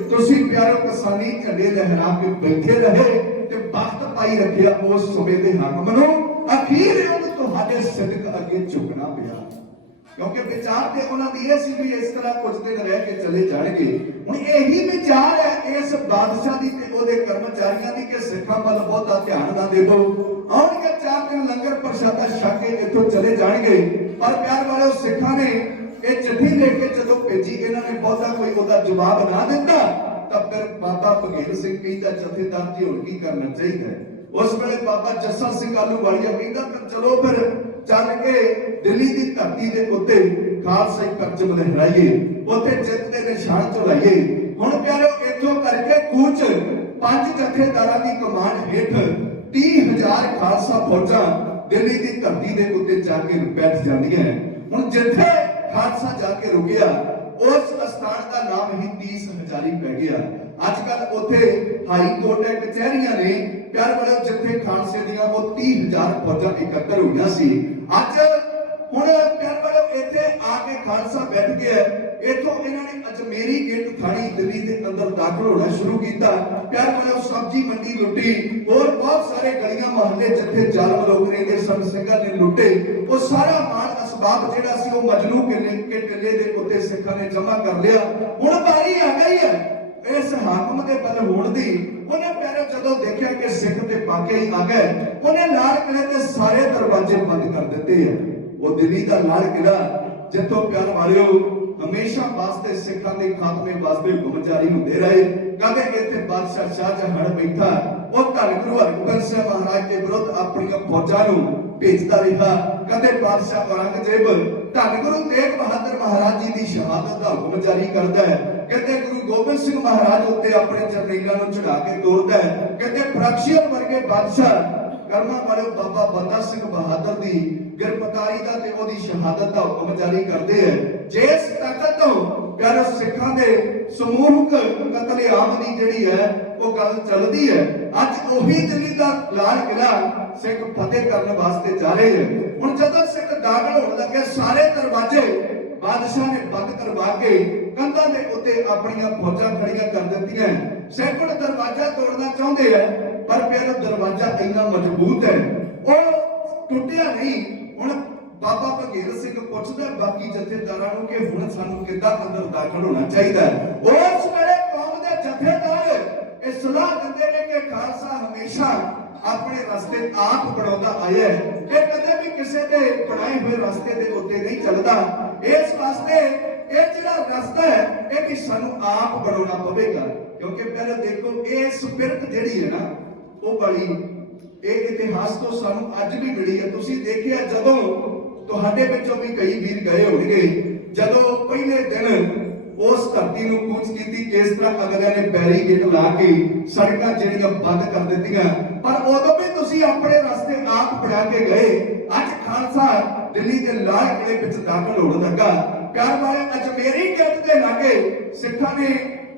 ਤੁਸੀਂ ਪਿਆਰੋ ਕਿਸਾਨੀ ਝੰਡੇ ਲਹਿਰਾ ਕੇ ਬੈਠੇ ਰਹੇ ਤੇ ਵਕਤ ਪਾਈ ਰੱਖਿਆ ਉਸ ਸਮੇਂ ਦੇ ਹਾਕਮ ਨੂੰ। ਅਖੀਰ ਉਹਨੂੰ ਤੁਹਾਡੇ ਸਿਦਕ ਅੱਗੇ ਝੁਕਣਾ ਪਿਆ, ਕਿਉਂਕਿ ਵਿਚਾਰ ਤੇ ਉਹਨਾਂ ਦੀ ਇਹ ਸੀ ਵੀ ਇਸ ਤਰ੍ਹਾਂ ਕੁਝ ਦਿਨ ਰਹਿ ਕੇ ਚਲੇ ਜਾਣਗੇ। ਹੁਣ ਇਹੀ ਵਿਚਾਰ ਹੈ ਇਸ ਬਾਦਸ਼ਾਹ ਦੀ ਤੇ ਉਹਦੇ ਕਰਮਚਾਰੀਆਂ ਦੀ ਕਿ ਸਿੱਖਾਂ ਵੱਲ ਬਹੁਤਾ ਧਿਆਨ ਨਾ ਦੇਵੋ, ਆਉਣਗੇ 4 ਦਿਨ ਲੰਗਰ ਪ੍ਰਸ਼ਾਦਾ ਛਕ ਕੇ ਇੱਥੋਂ ਚਲੇ ਜਾਣਗੇ। ਪਰ ਪਿਆਰ ਵਾਲਿਓ, ਸਿੱਖਾਂ ਨੇ ਇਹ ਚਿੱਠੀ ਲੈ ਕੇ ਜਦੋਂ ਭੇਜੀ, ਇਹਨਾਂ ਨੇ ਬਹੁਤਾ ਕੋਈ ਉਹਦਾ ਜਵਾਬ ਨਾ ਦਿੱਤਾ, ਤਾਂ ਫਿਰ ਬਾਬਾ ਭਗੇਲ ਸਿੰਘ ਕਹਿੰਦਾ ਜਥੇਦਾਰ ਜੀ ਹੁਣ ਕੀ ਕਰਨਾ ਚਾਹੀਦਾ ਹੈ। ਉਸ ਵੇਲੇ ਬਾਬਾ ਜੱਸਾ ਸਿੰਘ ਆਹਲੂਵਾਲੀਆ ਕਹਿੰਦਾ ਫਿਰ ਚਲੋ ਫਿਰ ਚੱਲ ਕੇ ਦਿੱਲੀ ਦੀ ਧਰਤੀ ਦੇ ਉੱਤੇ ਖਾਲਸਾ ਪਰਚਮ ਲਹਿਰਾਈਏ, ਉੱਥੇ ਜਿੱਤ ਦੇ ਨਿਸ਼ਾਨ ਝੁਲਾਈਏ। ਹੁਣ ਪਿਆਰਿਓ, ਇੱਥੋਂ ਕਰਕੇ ਕੂਚ 5 ਜਥੇਦਾਰਾਂ ਦੀ ਕਮਾਂਡ ਹੇਠ 30,000 ਖਾਲਸਾ ਫੌਜਾਂ ਦਿੱਲੀ ਦੀ ਧਰਤੀ ਦੇ ਉੱਤੇ ਜਾ ਕੇ ਬੈਠ ਜਾਂਦੀਆਂ। ਹੁਣ ਜਿੱਥੇ ਖਾਲਸਾ ਜਾ ਕੇ ਰੁਕਿਆ, ਉਸ ਸਥਾਨ ਦਾ ਨਾਮ ਹੀ 30,000 ਪੈ ਗਿਆ। ਅੱਜ ਕੱਲ ਉੱਥੇ ਹਾਈ ਕੋਰਟ ਹੈ, ਕਚਹਿਰੀਆਂ ਨੇ ਪਿਆਰ ਵਾਲਿਓ, ਜਿੱਥੇ ਖਾਲਸੇ ਦੀਆਂ ਉਹ 30,000 ਫੌਜਾਂ ਇਕੱਤਰ ਹੋਈਆਂ ਸੀ। ਅੱਜ ਹੁਣ ਪਿਆਰ ਵਾਲਿਓ, ਇੱਥੇ ਆ ਕੇ ਖਾਲਸਾ ਬੈਠ ਗਿਆ। ਇੱਥੋਂ ਇਹਨਾਂ ਨੇ ਅਜਮੇਰੀ ਗੇਟ ਥਾਣੀ ਦਿੱਲੀ ਦੇ ਅੰਦਰ ਦਾਖਲ ਹੋਣਾ ਸ਼ੁਰੂ ਕੀਤਾ। ਪਿਆਰ ਵਾਲਿਓ, ਸਬਜ਼ੀ ਮੰਡੀ ਲੁੱਟੀ, ਹੋਰ ਬਹੁਤ ਸਾਰੇ ਗਲੀਆਂ ਮੁਹੱਲੇ ਜਿੱਥੇ ਜ਼ਾਲਮ ਲੋਕ ਰਹਿੰਦੇ ਸਨ, ਸਿੰਘਾਂ ਨੇ ਲੁੱਟੇ। ਉਹ ਸਾਰਾ ਮਾਲ ਅਸਬਾਬ ਜਿਹੜਾ ਸੀ ਉਹ ਮਜਨੂ ਕੇ ਟਿੱਲੇ ਦੇ ਉੱਤੇ ਸਿੱਖਾਂ ਨੇ ਜਮ੍ਹਾਂ ਕਰ ਲਿਆ। ਹੁਣ ਵਾਰੀ ਆ ਗਈ ਹੈ ਇਸ ਹਾਕਮ ਦੇ ਬਲ ਹੋਣ ਦੀ। ਉਹਨੇ ਪਿਆਰੇ ਜਦੋਂ ਦੇਖਿਆ ਕਿ ਸਿੱਖ ਤੇ ਬਾਕੀ ਹੀ ਆ ਗਏ, ਉਹਨੇ ਲਾਲ ਕਿਲੇ ਦੇ ਸਾਰੇ ਦਰਵਾਜ਼ੇ ਬੰਦ ਕਰ ਦਿੱਤੇ ਆ। ਉਹ ਦਿੱਲੀ ਦਾ ਲਾਲ ਕਿਲਾ ਜਿੱਥੋਂ ਪਿਆਰ ਵਾਲਿਓ ਹਮੇਸ਼ਾ ਵਾਸਤੇ ਸਿੱਖਾਂ ਦੇ ਖਾਤਮੇ ਵਾਸਤੇ ਹੁਕਮ ਜਾਰੀ ਹੁੰਦੇ ਰਹੇ। ਕਦੇ ਇੱਥੇ ਬਾਦਸ਼ਾਹ ਸ਼ਾਹਜਹਾਨ ਬੈਠਾ, ਉਹ ਧੰਨ ਗੁਰੂ ਹਰਗੋਬਿੰਦ ਸਾਹਿਬ ਮਹਾਰਾਜ ਦੇ ਵਿਰੁੱਧ ਆਪਣੀਆਂ ਫੌਜਾਂ ਨੂੰ ਭੇਜਦਾ ਰਿਹਾ। ਕਦੇ ਬਾਦਸ਼ਾਹ ਔਰੰਗਜ਼ੇਬ ਧੰਨ ਗੁਰੂ ਤੇਗ ਬਹਾਦਰ ਮਹਾਰਾਜ ਜੀ ਦੀ ਸ਼ਹਾਦਤ ਦਾ ਹੁਕਮ ਜਾਰੀ ਕਰਦਾ ਹੈ। ਕਹਿੰਦੇ ਗੁਰੂ ਗੋਬਿੰਦ ਸਿੰਘ ਮਹਾਰਾਜ ਉੱਤੇ ਆਪਣੇ ਚਰਨੀਆਂ ਨੂੰ ਚੜਾ ਕੇ ਤੋਰਦਾ ਹੈ। ਕਹਿੰਦੇ ਫਰਕਸ਼ੀਅਰ ਵਰਗੇ ਬਾਦਸ਼ਾਹ ਕਰਮਾਂ ਵਾਲੇ ਬਾਬਾ ਬੰਦਾ ਸਿੰਘ ਬਹਾਦਰ ਦੀ ਗ੍ਰਿਫਤਾਰੀ ਦਾ ਤੇ ਉਹਦੀ ਸ਼ਹਾਦਤ ਦਾ ਹੁਕਮ ਜਾਰੀ ਕਰਦੇ ਹੈ। ਜਿਸ ਤਾਕਤ ਤੋਂ ਪਿਆਰੇ ਸਿੱਖਾਂ ਦੇ ਸਮੂਹਕ ਕਤਲੇਆਮ ਦੀ ਜਿਹੜੀ ਹੈ ਉਹ ਗੱਲ ਚੱਲਦੀ ਹੈ। ਅੱਜ ਉਹੀ ਦਿੱਲੀ ਦਾ ਲਾਲ ਕਿਲਾ ਸਿੱਖ ਫਤਿਹ ਕਰਨ ਵਾਸਤੇ ਜਾ ਰਹੇ ਹੈ। ਹੁਣ ਜਦੋਂ ਸਿੱਖ ਦਾਖਲ ਹੋਣ ਲੱਗੇ ਸਾਰੇ ਦਰਵਾਜ਼ੇ ਬਾਦਸ਼ਾਹ ਨੇ ਬੰਦ ਕਰਵਾ ਕੇ ਕੰਧਾਂ ਦੇ ਉੱਤੇ ਆਪਣੀਆਂ ਫੌਜਾਂ ਖੜੀਆਂ ਕਰ ਦਿੱਤੀਆਂ। ਸਿੱਖ ਹੁਣ ਦਰਵਾਜ਼ਾ ਤੋੜਨਾ ਚਾਹੁੰਦੇ ਆ ਪਰ ਪਿਆਰਾ ਦਰਵਾਜ਼ਾ ਇੰਨਾ ਮਜ਼ਬੂਤ ਹੈ ਉਹ ਟੁੱਟਿਆ ਨਹੀਂ। ਹੁਣ ਬਾਬਾ ਭਗੇਰ ਸਿੰਘ ਪੁੱਛਦਾ ਬਾਕੀ ਜਥੇਦਾਰਾਂ ਨੂੰ ਕਿ ਹੁਣ ਸਾਨੂੰ ਕਿੱਦਾਂ ਅੰਦਰ ਦਾਖਲ ਹੋਣਾ ਚਾਹੀਦਾ ਹੈ। ਉਸ ਵੇਲੇ ਕੌਮ ਦੇ ਜਥੇਦਾਰ ਇਹ ਸਲਾਹ ਦਿੰਦੇ ਨੇ ਕਿ ਖਾਲਸਾ ਹਮੇਸ਼ਾ ਆਪਣੇ ਰਸਤੇ ਆਪ ਬਣਾਉਂਦਾ ਆਇਆ ਹੈ। ਇਹ ਕਦੇ ਵੀ ਕਿਸੇ ਦੇ ਬਣਾਏ ਹੋਏ ਰਸਤੇ ਦੇ ਉੱਤੇ ਨਹੀਂ ਚੱਲਦਾ। ਇਸ ਵਾਸਤੇ ਇਹ ਜਿਹੜਾ ਰਸਤਾ ਹੈ ਇਹ ਵੀ ਸਾਨੂੰ ਆਪ ਬਣਾਉਣਾ ਪਵੇਗਾ ਕਿਉਂਕਿ ਪਹਿਲਾਂ ਦੇਖੋ ਇਹ ਸਪਿਰਟ ਜਿਹੜੀ ਹੈ ਨਾ ਉਹ ਬੜੀ ਇਹ ਇਤਿਹਾਸ ਤੋਂ ਸਾਨੂੰ ਅੱਜ ਵੀ ਮਿਲੀ ਹੈ। ਤੁਸੀਂ ਦੇਖਿਆ ਜਦੋਂ ਤੁਹਾਡੇ ਵਿੱਚੋਂ ਵੀ ਕਈ ਵੀਰ ਗਏ ਹੋਣਗੇ ਜਦੋਂ ਪਹਿਲੇ ਦਿਨ ਉਸ ਧਰਤੀ ਨੂੰ ਕੂਚ ਕੀਤੀ ਕਿਸ ਤਰ੍ਹਾਂ ਅਗਲਿਆਂ ਨੇ ਬੈਰੀਕੇਡ ਲਾ ਕੇ ਸੜਕਾਂ ਜਿਹੜੀਆਂ ਬੰਦ ਕਰ ਦਿੱਤੀਆਂ ਪਰ ਉਦੋਂ ਵੀ ਤੁਸੀਂ ਆਪਣੇ ਰਸਤੇ ਆਪ ਬਣਾ ਕੇ ਗਏ। ਅੱਜ ਖਾਲਸਾ ਦਿੱਲੀ ਦੇ ਲਾਲ ਕਿਲੇ ਵਿੱਚ ਦਾਖਲ ਹੋਣ ਲੱਗਾ। ਪਿਆਰ ਵਾਲੇ ਅਜਮੇਰੀ ਗੇਟ ਦੇ ਲਾਗੇ ਸਿੱਖਾਂ ਨੇ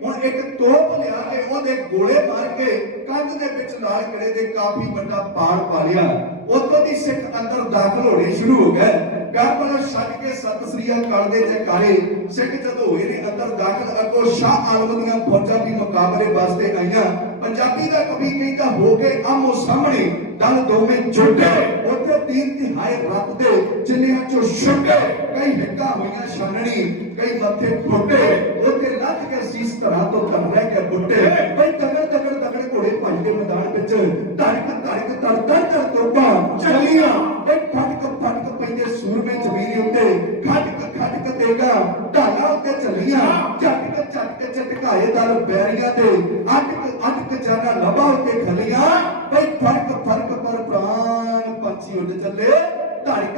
ਹੁਣ ਇੱਕ ਤੋਪ ਲਿਆ ਕੇ ਉਹਦੇ ਗੋਲੇ ਮਾਰ ਕੇ ਕੰਧ ਦੇ ਵਿੱਚ ਲਾਲ ਕਿਲੇ ਦੇ ਕਾਫੀ ਵੱਡਾ ਪਾੜ ਪਾ ਲਿਆ। ਉੱਥੋਂ ਦੀ ਸਿੱਖ ਅੰਦਰ ਦਾਖਲ ਹੋਣੇ ਸ਼ੁਰੂ ਹੋ ਗਏ। ਪਿਆਰ ਵਾਲਾ ਛੱਡ ਕੇ ਸਤਿ ਸ੍ਰੀ ਅਕਾਲ ਦੇ ਜੈਕਾਰੇ ਸਿੱਖ ਜਦੋਂ ਹੋਏ ਨੇ ਅੰਦਰ ਦਾਖਲ ਅੱਗੋਂ ਸ਼ਾਹ ਆਲਮ ਦੀਆਂ ਫੌਜਾਂ ਵੀ ਮੁਕਾਬਲੇ ਵਾਸਤੇ ਆਈਆਂ। ਪੰਜਾਬੀ ਦਾ ਕਵੀ ਕਹਿੰਦਾ ਹੋ ਕੇ ਆਮੋ ਸਾਹਮਣੇ ਦਲ ਦੋਵੇਂ ਜੁਟੇ ਉੱਥੇ 3/3 ਰੱਤ ਦੇ ਜਿੰਨਿਆਂ ਚੋਂ ਛੁੱਟੇ ਕਈ ਹਿੱਕਾਂ ਹੋਈਆਂ ਛਾਨਣੀ ਕਈ ਮੱਥੇ ਫੁੱਟੇ ਉੱਥੇ ਲੱਥ ਕੇ ਸੀਸ ਤਰ੍ਹਾਂ ਤੋਂ ਤਰ ਰਹਿ ਕੇ ਬੁੱਟੇ ਬਈ ਤਗੜ ਘੋੜੇ ਭੱਜ ਦੇ ਮੈਦਾਨ ਵਿੱਚ ਧੜਕ ਤਰ ਤੋਪਾਂ ਚੱਲੀਆਂ ਬਈ ਫਟਕ ਪੈਂਦੇ ਸੂਰਮੇ ਜ਼ਮੀਨ ਉੱਤੇ ਖਟਕ ਤੇਗਾ ਢਾਲਾਂ ਉੱਤੇ ਚੱਲੀਆਂ ਝਟਕ ਝਟਕਾਏ ਦਲ ਬੈਰੀਆਂ ਦੇ ਅਟਕ ਜਾਣਾ ਲਬਾ ਉੱਤੇ ਖਲੀਆਂ ਬਈ ਫਰਕ ਪਰ ਪ੍ਰਾਣ ਪੰਛੀ ਉੱਡ ਚੱਲੇ ਧੜਕ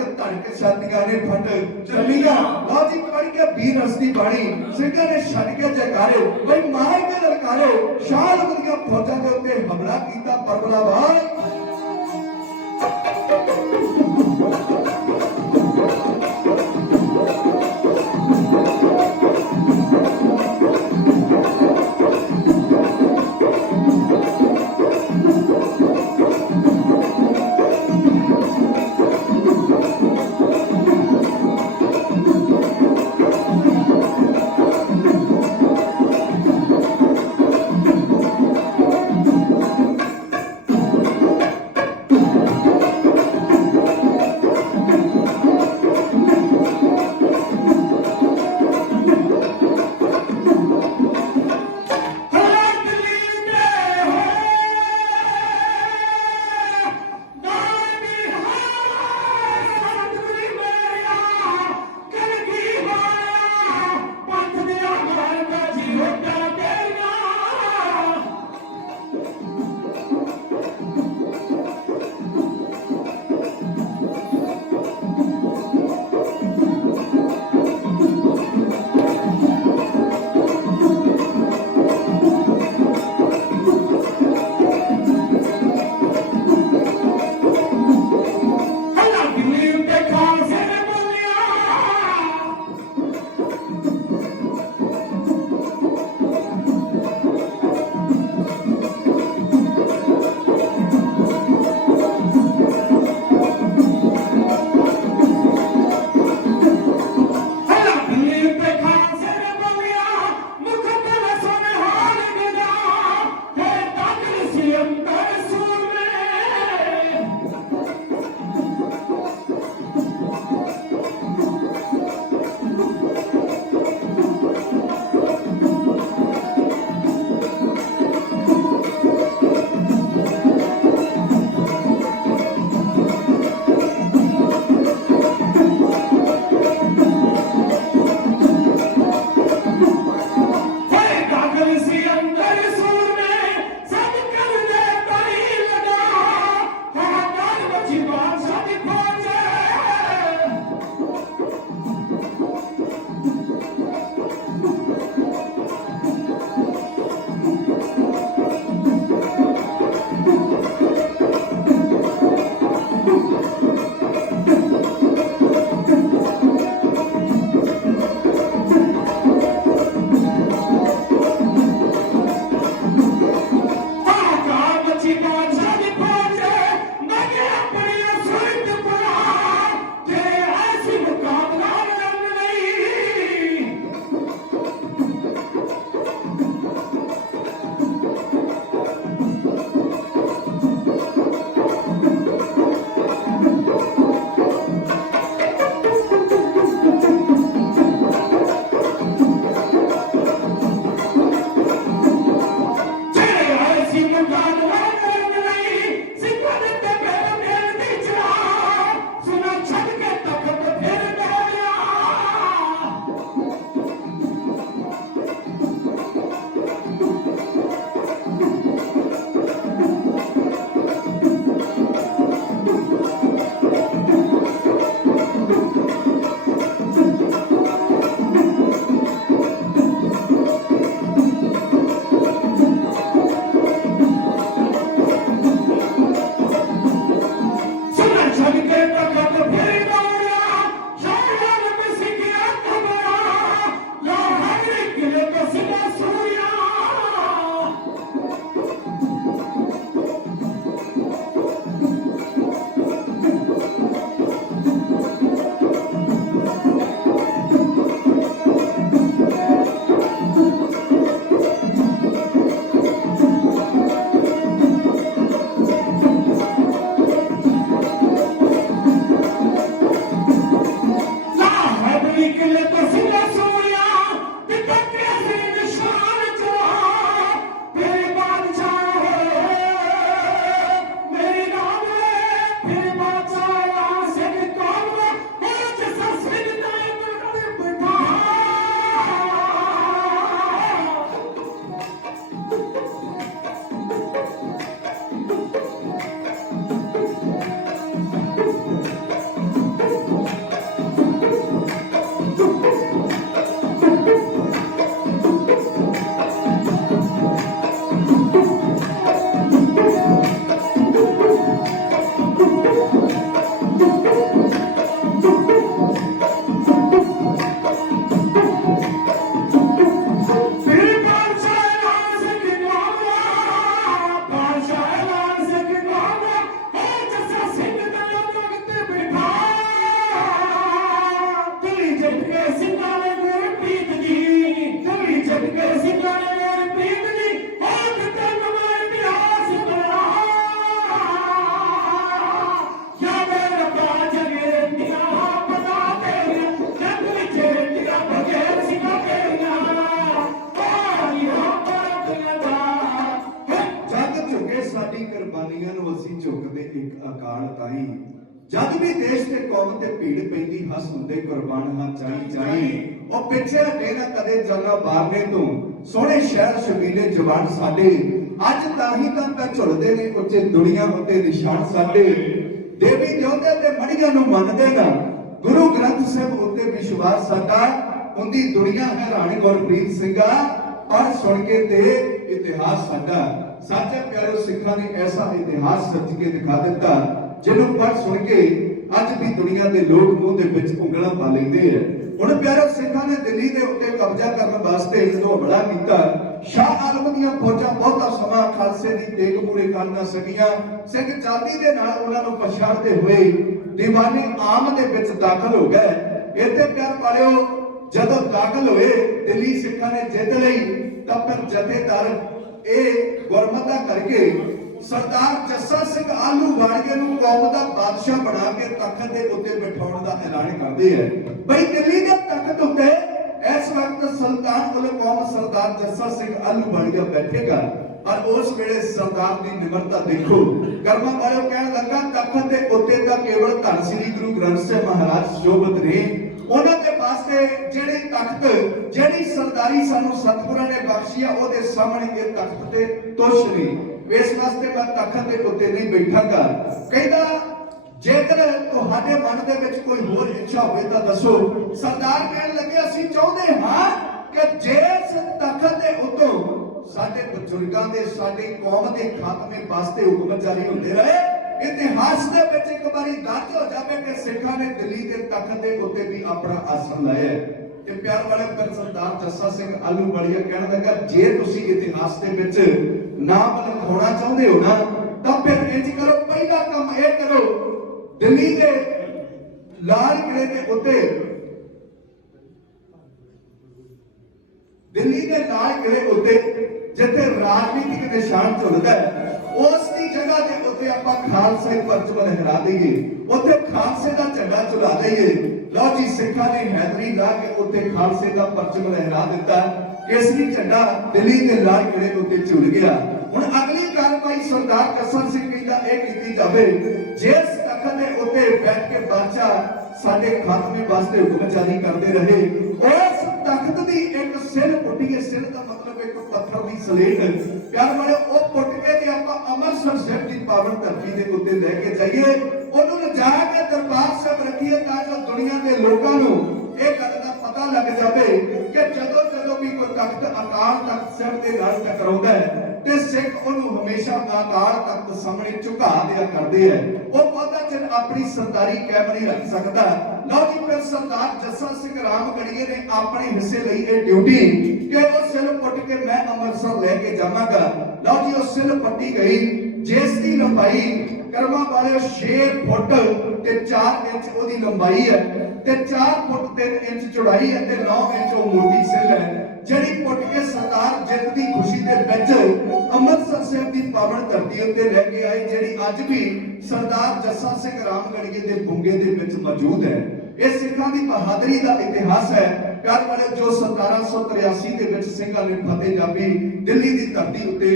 ਛਾਤੀਆਂ ਨੇ ਫਟ ਚੱਲੀਆਂ। ਲਓ ਜੀ ਪੜ ਕੇ ਵੀਰ ਰਸਤੀ ਬਾਣੀ ਸਿੰਘਾਂ ਨੇ ਛੱਡ ਕੇ ਜੈਕਾਰੇ ਬਈ ਮਾਰ ਕੇ ਲਲਕਾਰੇ ਸ਼ਾਹ ਆਲਮ ਦੀਆਂ ਫੌਜਾਂ ਦੇ ਉੱਤੇ ਹਮਲਾ ਕੀਤਾ ਪਰਬਲਾਵਾਲ। जब भी देश ते कौम ते भीड़ पैंदी हस हुंदे कुर्बान हां चाई चाई ओ पिछे हटे ना कदे जाना बारने तो सोहणे शहर शबीले जवान साडे अज ताही तां पै झुलदे ने उच्चे दुनिया उत्ते निशान साडे देवी देवते ते मड़ियां नूं मनदे ना गुरु ग्रंथ ਸਾਹਿਬ उत्ते विश्वास साडा उंदी दुनिया हैरान गुरप्रीत सिंघा पढ़ सुन के ते इतिहास साडा साचे प्यारे सिखां ने ऐसा इतिहास रच के दिखा दिता जिन्हों पढ़ सुन के अज भी दुनिया के लोग मुंह के विच उंगलां पा लेंदे है। हुण प्यारे सिखां ने दिल्ली के उत्ते कब्जा करने वास्ते जो हमला कीता शाह आलम दीआं फौजां बहुता समा खालसे दी टेक पूरे कर ना सकियां। सिख जाति दे नाल उन्हां नूं पछाड़दे होए दीवाने आम दे विच दाखल हो गए। इत्थे प्यार वालिओ जदों दाखल होए दिल्ली सिखां ने जित लई तां फिर जथेदार गुरमता करके सरदार जस्सा सिंह आलू वाड़िए नूं कौम दा बादशाह बना के तख्त दे उत्ते बिठाउण दा ऐलान करदे है। भाई दिल्ली दे तख्त उत्ते इस वक्त सुल्तान उल कौम सरदार जस्सा सिंह आलू वाड़िया बैठेगा और उस वेले सरदार दी निमरता देखो। कर्मा वाले कहण लगा तख्त दे उत्ते दा केवल धन श्री गुरु ग्रंथ ਸਾਹਿਬ महाराज शोभत ने ਉਹਨਾਂ ਦੇ ਵਾਸਤੇ ਜਿਹੜੀ ਤਖਤ ਜਿਹੜੀ ਸਰਦਾਰੀ ਸਾਨੂੰ ਸਤਿਗੁਰਾਂ ਨੇ ਬਖਸ਼ੀ ਆ ਉਹਦੇ ਸਾਹਮਣੇ ਇਹ ਤਖਤ ਤੇ ਤੁਸ਼ ਨਹੀਂ। ਇਸ ਵਾਸਤੇ ਮੈਂ ਤਖਤ ਦੇ ਉੱਤੇ ਨਹੀਂ ਬੈਠਾਂਗਾ। ਕਹਿੰਦਾ ਜੇਕਰ ਤੁਹਾਡੇ ਮਨ ਦੇ ਵਿੱਚ ਕੋਈ ਹੋਰ ਇੱਛਾ ਹੋਵੇ ਤਾਂ ਦੱਸੋ। ਸਰਦਾਰ ਕਹਿਣ ਲੱਗੇ ਅਸੀਂ ਚਾਹੁੰਦੇ ਹਾਂ ਕਿ ਜਿਸ ਤਖਤ ਦੇ ਉੱਤੋਂ ਸਾਡੇ ਬਜ਼ੁਰਗਾਂ ਦੇ ਸਾਡੀ ਕੌਮ ਦੇ ਖਾਤਮੇ ਵਾਸਤੇ ਹੁਕਮ ਜਾਰੀ ਹੁੰਦੇ ਰਹੇ इतिहास दे विच एक बारी दर्ज हो जाए कि सिखां ने दिल्ली के तख्त के उत्ते भी अपना आसन लाया है। ते प्यार वाले पर सरदार जस्सा सिंह आलू वाड़िया कहण लगा जे तुसी इतिहास दे विच नाम लिखाउणा चाहुंदे हो ना तां फिर इंज करो पहला काम ये करो दिल्ली के लाल किले के उत्ते दिल्ली के लाल किले उत्ते जिथे राजनीतिक निशान झुलदा है उस दी जगह दे उत्ते आपां खालसा परचम लहरा दईए उत्ते खालसे दा झंडा झुला दईए। लो जी सिखां ने हैदरी ला के उत्ते खालसे दा परचम लहरा दिता। केसरी झंडा दिल्ली दे लाल किले उत्ते झुल गया। हुण अगली कार्रवाई सरदार जस्सा सिंह कहंदा ਇਹ ਕੀਤੀ ਜਾਵੇ जिस तख्त दे उत्ते बैठ के बादशाह साडे खात्मे वास्ते हुक्म जारी करते रहे उस तख्त दी एक सिर पुट्टीए। सिर दा मतलब एक पत्थर दी सलेट प्यार वाले ओ पुट के ते आपां अमरसर साहिब दी पावन धरती दे उत्ते ले के जाइए ओनू लिजा के दरबार साहिब रखिए तां जो दुनिया दे लोकां नू ਇਹ ਗੱਲ ਦਾ ਪਤਾ ਲੱਗ ਜਾਵੇ ਕਿ ਜਦੋਂ ਵੀ ਕੋਈ ਤਖਤ ਅਕਾਲ ਤਖਤ ਸਾਹਿਬ ਦੇ ਨਾਲ ਟਕਰਾਉਂਦਾ ਹੈ ਤੇ ਸਿੱਖ ਉਹਨੂੰ ਹਮੇਸ਼ਾ ਅਕਾਲ ਤਖਤ ਸਾਹਮਣੇ ਝੁਕਾ ਦਿਆ ਕਰਦੇ ਹੈ। ਉਹ ਬਹੁਤਾ ਚਿਰ ਆਪਣੀ ਸਰਦਾਰੀ ਕਾਇਮ ਨਹੀਂ ਰੱਖ ਸਕਦਾ। ਲਓ ਜੀ ਫਿਰ ਸਰਦਾਰ ਜੱਸਾ ਸਿੰਘ ਰਾਮਗੜੀਏ ਨੇ ਆਪਣੇ ਹਿੱਸੇ ਲਈ ਇਹ ਡਿਊਟੀ ਕਿ ਉਹ ਸਿਲ ਪੁੱਟ ਕੇ ਮੈਂ ਅੰਮ੍ਰਿਤਸਰ ਲੈ ਕੇ ਜਾਵਾਂਗਾ। ਲਓ ਜੀ ਉਹ ਸਿਲ ਪੱਟੀ ਗਈ ਜਿਸ ਦੀ ਲੰਬਾਈ ਕਰਮਾਂ ਵਾਲੇ 6 ਫੁੱਟ ਤੇ 4 ਇੰਚ ਉਹਦੀ ਲੰਬਾਈ ਹੈ ਤੇ 4 ਫੁੱਟ 3 ਇੰਚ ਚੌੜਾਈ ਹੈ ਤੇ 9 ਇੰਚ ਉਹ ਮੋਟੀ ਸਿਲ ਹੈ ਜਿਹੜੀ ਪੁੱਟ ਕੇ ਸਰਦਾਰ ਜਿੱਤ ਦੀ ਖੁਸ਼ੀ ਦੇ ਵਿੱਚ ਅੰਮ੍ਰਿਤਸਰ ਸਾਹਿਬ ਦੀ ਪਾਵਨ ਧਰਤੀ ਉੱਤੇ ਲੈ ਕੇ ਆਈ ਜਿਹੜੀ ਅੱਜ ਵੀ ਸਰਦਾਰ ਜੱਸਾ ਸਿੰਘ ਰਾਮਗੜੀਏ ਦੇ ਬੁੰਗੇ ਦੇ ਵਿੱਚ ਮੌਜੂਦ ਹੈ। ਇਹ ਸਿੱਖਾਂ ਦੀ ਬਹਾਦਰੀ ਦਾ ਇਤਿਹਾਸ ਹੈ। ਪਿਆਰ ਵਾਲੇ ਜੋ 1783 ਦੇ ਵਿੱਚ ਸਿੰਘਾਂ ਨੇ ਫਤਿਹ ਜਾਬੀ ਦਿੱਲੀ ਦੀ ਧਰਤੀ ਉੱਤੇ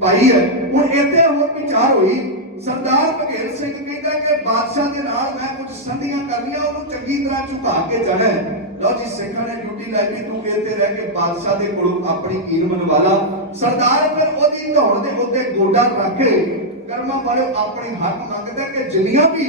ਪਾਈ ਹੈ। ਹੁਣ ਇੱਥੇ ਹੋਰ ਵਿਚਾਰ ਹੋਈ सरदार बघेल सिंह कहता कि बादशाह के नाल मैं कुछ संधियां करनियां उन्होंने चंगी तरह झुका के जाना है। लो जी सिखां ने ड्यूटी लाई कि तू इत्थे रह के बादशाह दे कोलों अपनी कीन मनवा ला। सरदार फिर ओदी धौण दे उत्ते गोडा रख के कर्मा वाले अपने हक मंगदा कि जिन्नियां भी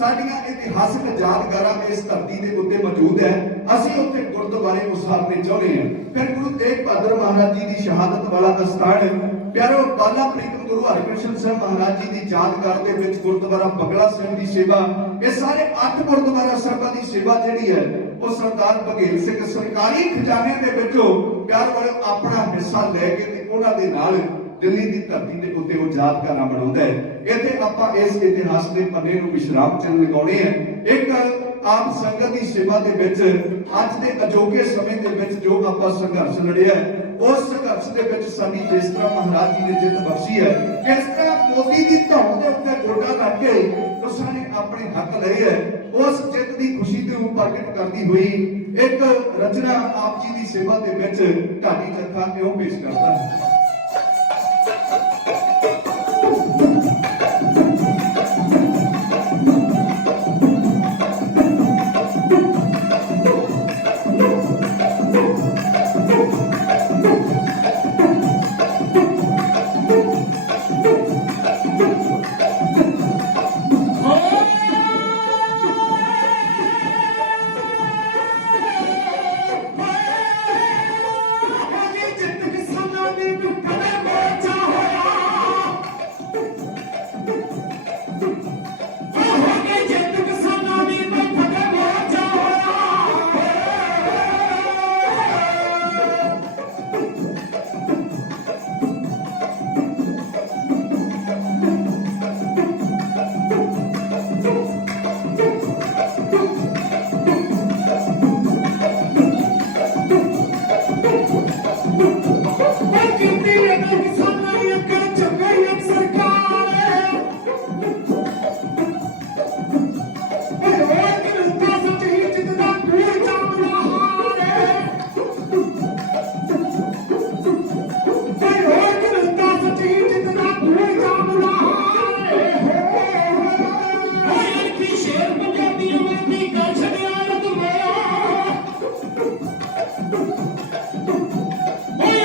साडियां इतिहासक यादगारां इस धरती दे उत्ते मौजूद है ਅਸੀਂ ਉੱਥੇ ਗੁਰਦੁਆਰੇ ਉਸਾਰਨੇ ਚਾਹੁੰਦੇ ਹਾਂ। ਫਿਰ ਗੁਰੂ ਤੇਗ ਬਹਾਦਰ ਮਹਾਰਾਜ ਜੀ ਦੀ ਸ਼ਹਾਦਤ ਵਾਲਾ ਅਸਥਾਨ ਪਿਆਰੋ ਬਾਲਾ ਪ੍ਰੀਤਮ ਗੁਰੂ ਹਰਕ੍ਰਿਸ਼ਨ ਸਾਹਿਬ ਮਹਾਰਾਜ ਜੀ ਦੀ ਯਾਦਗਾਰ ਦੇ ਵਿੱਚ ਗੁਰਦੁਆਰਾ ਬਗਲਾ ਸਾਹਿਬ ਦੀ ਸੇਵਾ ਇਹ ਸਾਰੇ 8 ਗੁਰਦੁਆਰਾ ਸਾਹਿਬਾਂ ਦੀ ਸੇਵਾ ਜਿਹੜੀ ਹੈ ਉਹ ਸਰਦਾਰ ਬਘੇਲ ਸਿੰਘ ਸਰਕਾਰੀ ਖਜ਼ਾਨੇ ਦੇ ਵਿੱਚੋਂ ਪਿਆਰ ਵਾਲੇ ਆਪਣਾ ਹਿੱਸਾ ਲੈ ਕੇ ਤੇ ਉਹਨਾਂ ਦੇ ਨਾਲ ਦਿੱਲੀ ਦੀ ਧਰਤੀ ਦੇ ਉੱਤੇ ਉਹ ਯਾਦਗਾਰਾਂ ਬਣਾਉਂਦਾ ਹੈ। ਇੱਥੇ ਆਪਾਂ ਇਸ ਇਤਿਹਾਸ ਦੇ ਪੰਨੇ ਨੂੰ ਵਿਸ਼ਰਾਮ ਚਿੰਨ੍ਹ ਲਗਾਉਣੇ ਹੈ। ਇੱਕ ਆਪ ਸੰਗਤ ਦੀ ਸੇਵਾ ਦੇ ਵਿੱਚ ਅੱਜ ਦੇ ਅਜੋਕੇ ਸਮੇਂ ਦੇ ਵਿੱਚ ਜੋ ਆਪਾਂ ਸੰਘਰਸ਼ ਲੜਿਆ ਉਸ ਸੰਘਰਸ਼ ਦੇ ਵਿੱਚ ਸਾਡੀ ਜਿਸ ਤਰ੍ਹਾਂ ਮਹਾਰਾਜ ਜੀ ਨੇ ਜਿੱਤ ਬਖਸ਼ੀ ਹੈ ਕਿਸ ਤਰ੍ਹਾਂ ਮੋਦੀ ਦੀ ਧੌਣ ਦੇ ਉੱਤੇ ਗੋਡਾ ਰੱਖ ਕੇ ਤੁਸਾਂ ਨੇ ਆਪਣੇ ਹੱਕ ਲਏ ਹੈ ਉਸ ਜਿੱਤ ਦੀ ਖੁਸ਼ੀ ਨੂੰ ਪ੍ਰਗਟ ਕਰਦੀ ਹੋਈ ਇੱਕ ਰਚਨਾ ਆਪ ਜੀ ਦੀ ਸੇਵਾ ਦੇ ਵਿੱਚ ਢਾਡੀ ਜੱਥਾ ਇਉਂ ਪੇਸ਼ ਕਰਦਾ ਹੈ। ਉਹ ਕਿੰਨੀ ਇਹਦੇ ਕਿਸਾਨਾਂ ਦੀ ਅੱਗੇ ਚੱਲੇ ਇੱਕ ਸਰਕਾਰ ਓਏ ਓਏ ਕਿਰਤਾ ਸੱਚੀ ਜਿੱਤਦਾ ਕੋਈ ਚਾਂਦਾ ਹਾਰੇ ਓਏ ਓਏ ਕਿਰਤਾ ਸੱਚੀ ਜਿੱਤਦਾ ਕੋਈ ਚਾਂਦਾ ਹਾਰੇ ਓਏ ਕੀ ਸ਼ੇਰ ਪੰਜਾਬੀਆਂ ਦੀ ਗੱਲ ਛੜਿਆ ਰਤਮਿਆ ਓਏ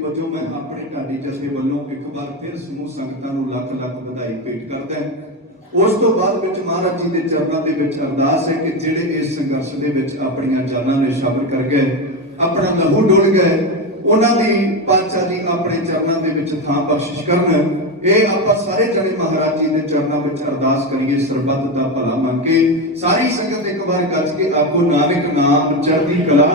ਵਜੋਂ ਮੈਂ ਆਪਣੇ ਢਾਡੀ ਜਥੇ ਵੱਲੋਂ ਇੱਕ ਵਾਰ ਫਿਰ ਸਮੂਹ ਸੰਗਤਾਂ ਨੂੰ ਲੱਖ ਲੱਖ ਵਧਾਈ ਭੇਟ ਕਰਦਾ ਹਾਂ। ਉਸ ਤੋਂ ਬਾਅਦ ਵਿੱਚ ਮਹਾਰਾਜ ਜੀ ਦੇ ਚਰਨਾਂ ਦੇ ਵਿੱਚ ਅਰਦਾਸ ਹੈ ਕਿ ਜਿਹੜੇ ਇਸ ਸੰਘਰਸ਼ ਦੇ ਵਿੱਚ ਆਪਣੀਆਂ ਜਾਨਾਂ ਨਿਸ਼ਾਵਰ ਕਰ ਗਏ, ਆਪਣਾ ਲਹੂ ਡੁੱਲ ਗਏ, ਉਹਨਾਂ ਦੀ ਪਾਤਸ਼ਾਹ ਜੀ ਆਪਣੇ ਚਰਨਾਂ ਦੇ ਵਿੱਚ ਥਾਂ ਬਖਸ਼ਿਸ਼ ਕਰਨ। ਇਹ ਆਪਾਂ ਸਾਰੇ ਜਣੇ ਮਹਾਰਾਜ ਜੀ ਦੇ ਚਰਨਾਂ ਵਿੱਚ ਅਰਦਾਸ ਕਰੀਏ, ਸਰਬੱਤ ਦਾ ਭਲਾ ਮੰਗ ਕੇ। ਸਾਰੀ ਸੰਗਤ ਇੱਕ ਵਾਰ ਗੱਜ ਕੇ ਆਖੋ, ਨਾਨਕ ਨਾਮ ਚੜ੍ਹਦੀ ਕਲਾ,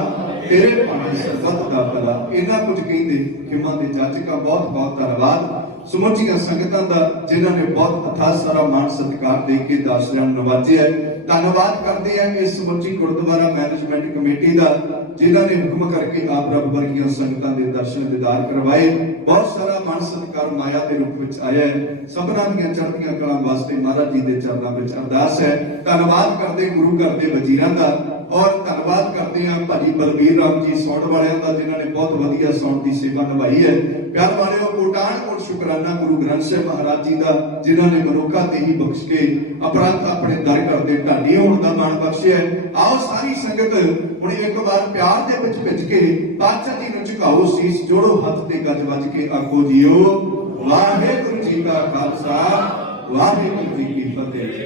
ਤੇਰੇ ਭਾਣੇ ਸਰਬੱਤ ਦਾ ਭਲਾ। ਇਹਨਾਂ ਕੁਝ ਕਹਿੰਦੇ ਖਿਮਾ ਦੇ ਜਾਚਕਾਂ ਬਹੁਤ ਬਹੁਤ ਧੰਨਵਾਦ ਸਮੁੱਚੀਆਂ ਸੰਗਤਾਂ ਦਾ, ਜਿਨ੍ਹਾਂ ਨੇ ਬਹੁਤ ਅਥਾਹ ਸਾਰਾ ਮਾਣ ਸਤਿਕਾਰ ਦੇ ਕੇ ਦਰਸ਼ਕਾਂ ਨੂੰ ਨਵਾਜਿਆ। ਧੰਨਵਾਦ ਕਰਦੇ ਆ ਇਸ ਸਮੁੱਚੀ ਗੁਰਦੁਆਰਾ ਮੈਨੇਜਮੈਂਟ ਕਮੇਟੀ ਦਾ, ਜਿਨ੍ਹਾਂ ਨੇ ਹੁਕਮ ਕਰਕੇ ਆਪ ਰੱਬ ਵਰਗੀਆਂ ਸੰਗਤਾਂ ਦੇ ਦਰਸ਼ਨ ਦੀਦਾਰ ਕਰਵਾਏ। ਬਹੁਤ ਸਾਰਾ ਮਾਣ ਸਤਿਕਾਰ ਮਾਇਆ ਦੇ ਰੂਪ ਵਿੱਚ ਆਇਆ ਹੈ। ਸਭਨਾਂ ਦੀਆਂ ਚੜ੍ਹਦੀਆਂ ਕਲਾਂ ਵਾਸਤੇ ਮਹਾਰਾਜ ਜੀ ਦੇ ਚਰਨਾਂ ਵਿੱਚ ਅਰਦਾਸ ਹੈ। ਧੰਨਵਾਦ ਕਰਦੇ ਗੁਰੂ ਘਰ ਦੇ ਵਜ਼ੀਰਾਂ ਦਾ, ਔਰ ਧੰਨਵਾਦ ਕਰਦੇ ਆ ਭਾਜੀ ਬਲਬੀਰ ਰਾਮ ਜੀ ਸੌਂਡ ਵਾਲਿਆਂ ਦਾ, ਜਿਨ੍ਹਾਂ ਨੇ ਬਹੁਤ ਵਧੀਆ ਸੌਂਡ ਦੀ ਸੇਵਾ ਨਿਭਾਈ ਹੈ। ਪਿਆਰ ਵਾਲਿਓ, ਕੋਟਾਨ ਕੋਟ ਸ਼ੁਕਰਾਨਾ ਗੁਰੂ ਗ੍ਰੰਥ ਸਾਹਿਬ ਮਹਾਰਾਜ ਜੀ ਦਾ, ਜਿਨ੍ਹਾਂ ਨੇ ਮਨੁੱਖਾਂ ਤੇ ਹੀ ਬਖਸ਼ ਕੇ ਅਪਰੰਤ ਆਪਣੇ ਦਰ ਕਰਦੇ ਢਾਡੀ ਹੋਣ ਦਾ ਮਾਣ ਬਖਸ਼ਿਆ। ਆਓ ਸਾਰੀ ਸੰਗਤ ਹੁਣ ਇੱਕ ਵਾਰ ਪਿਆਰ ਦੇ ਵਿੱਚ ਭਿੱਜ ਕੇ ਪਾਤਸ਼ਾਹ ਜੀ ਨੂੰ ਝੁਕਾਓ, ਸੀਸ ਜੋੜੋ, ਹੱਥ ਤੇ ਗੱਜ ਵੱਜ ਕੇ ਆਖੋ ਜੀਓ ਵਾਹਿਗੁਰੂ ਜੀ ਕਾ ਖਾਲਸਾ, ਵਾਹਿਗੁਰੂ ਜੀ ਕੀ ਫਤਿਹ।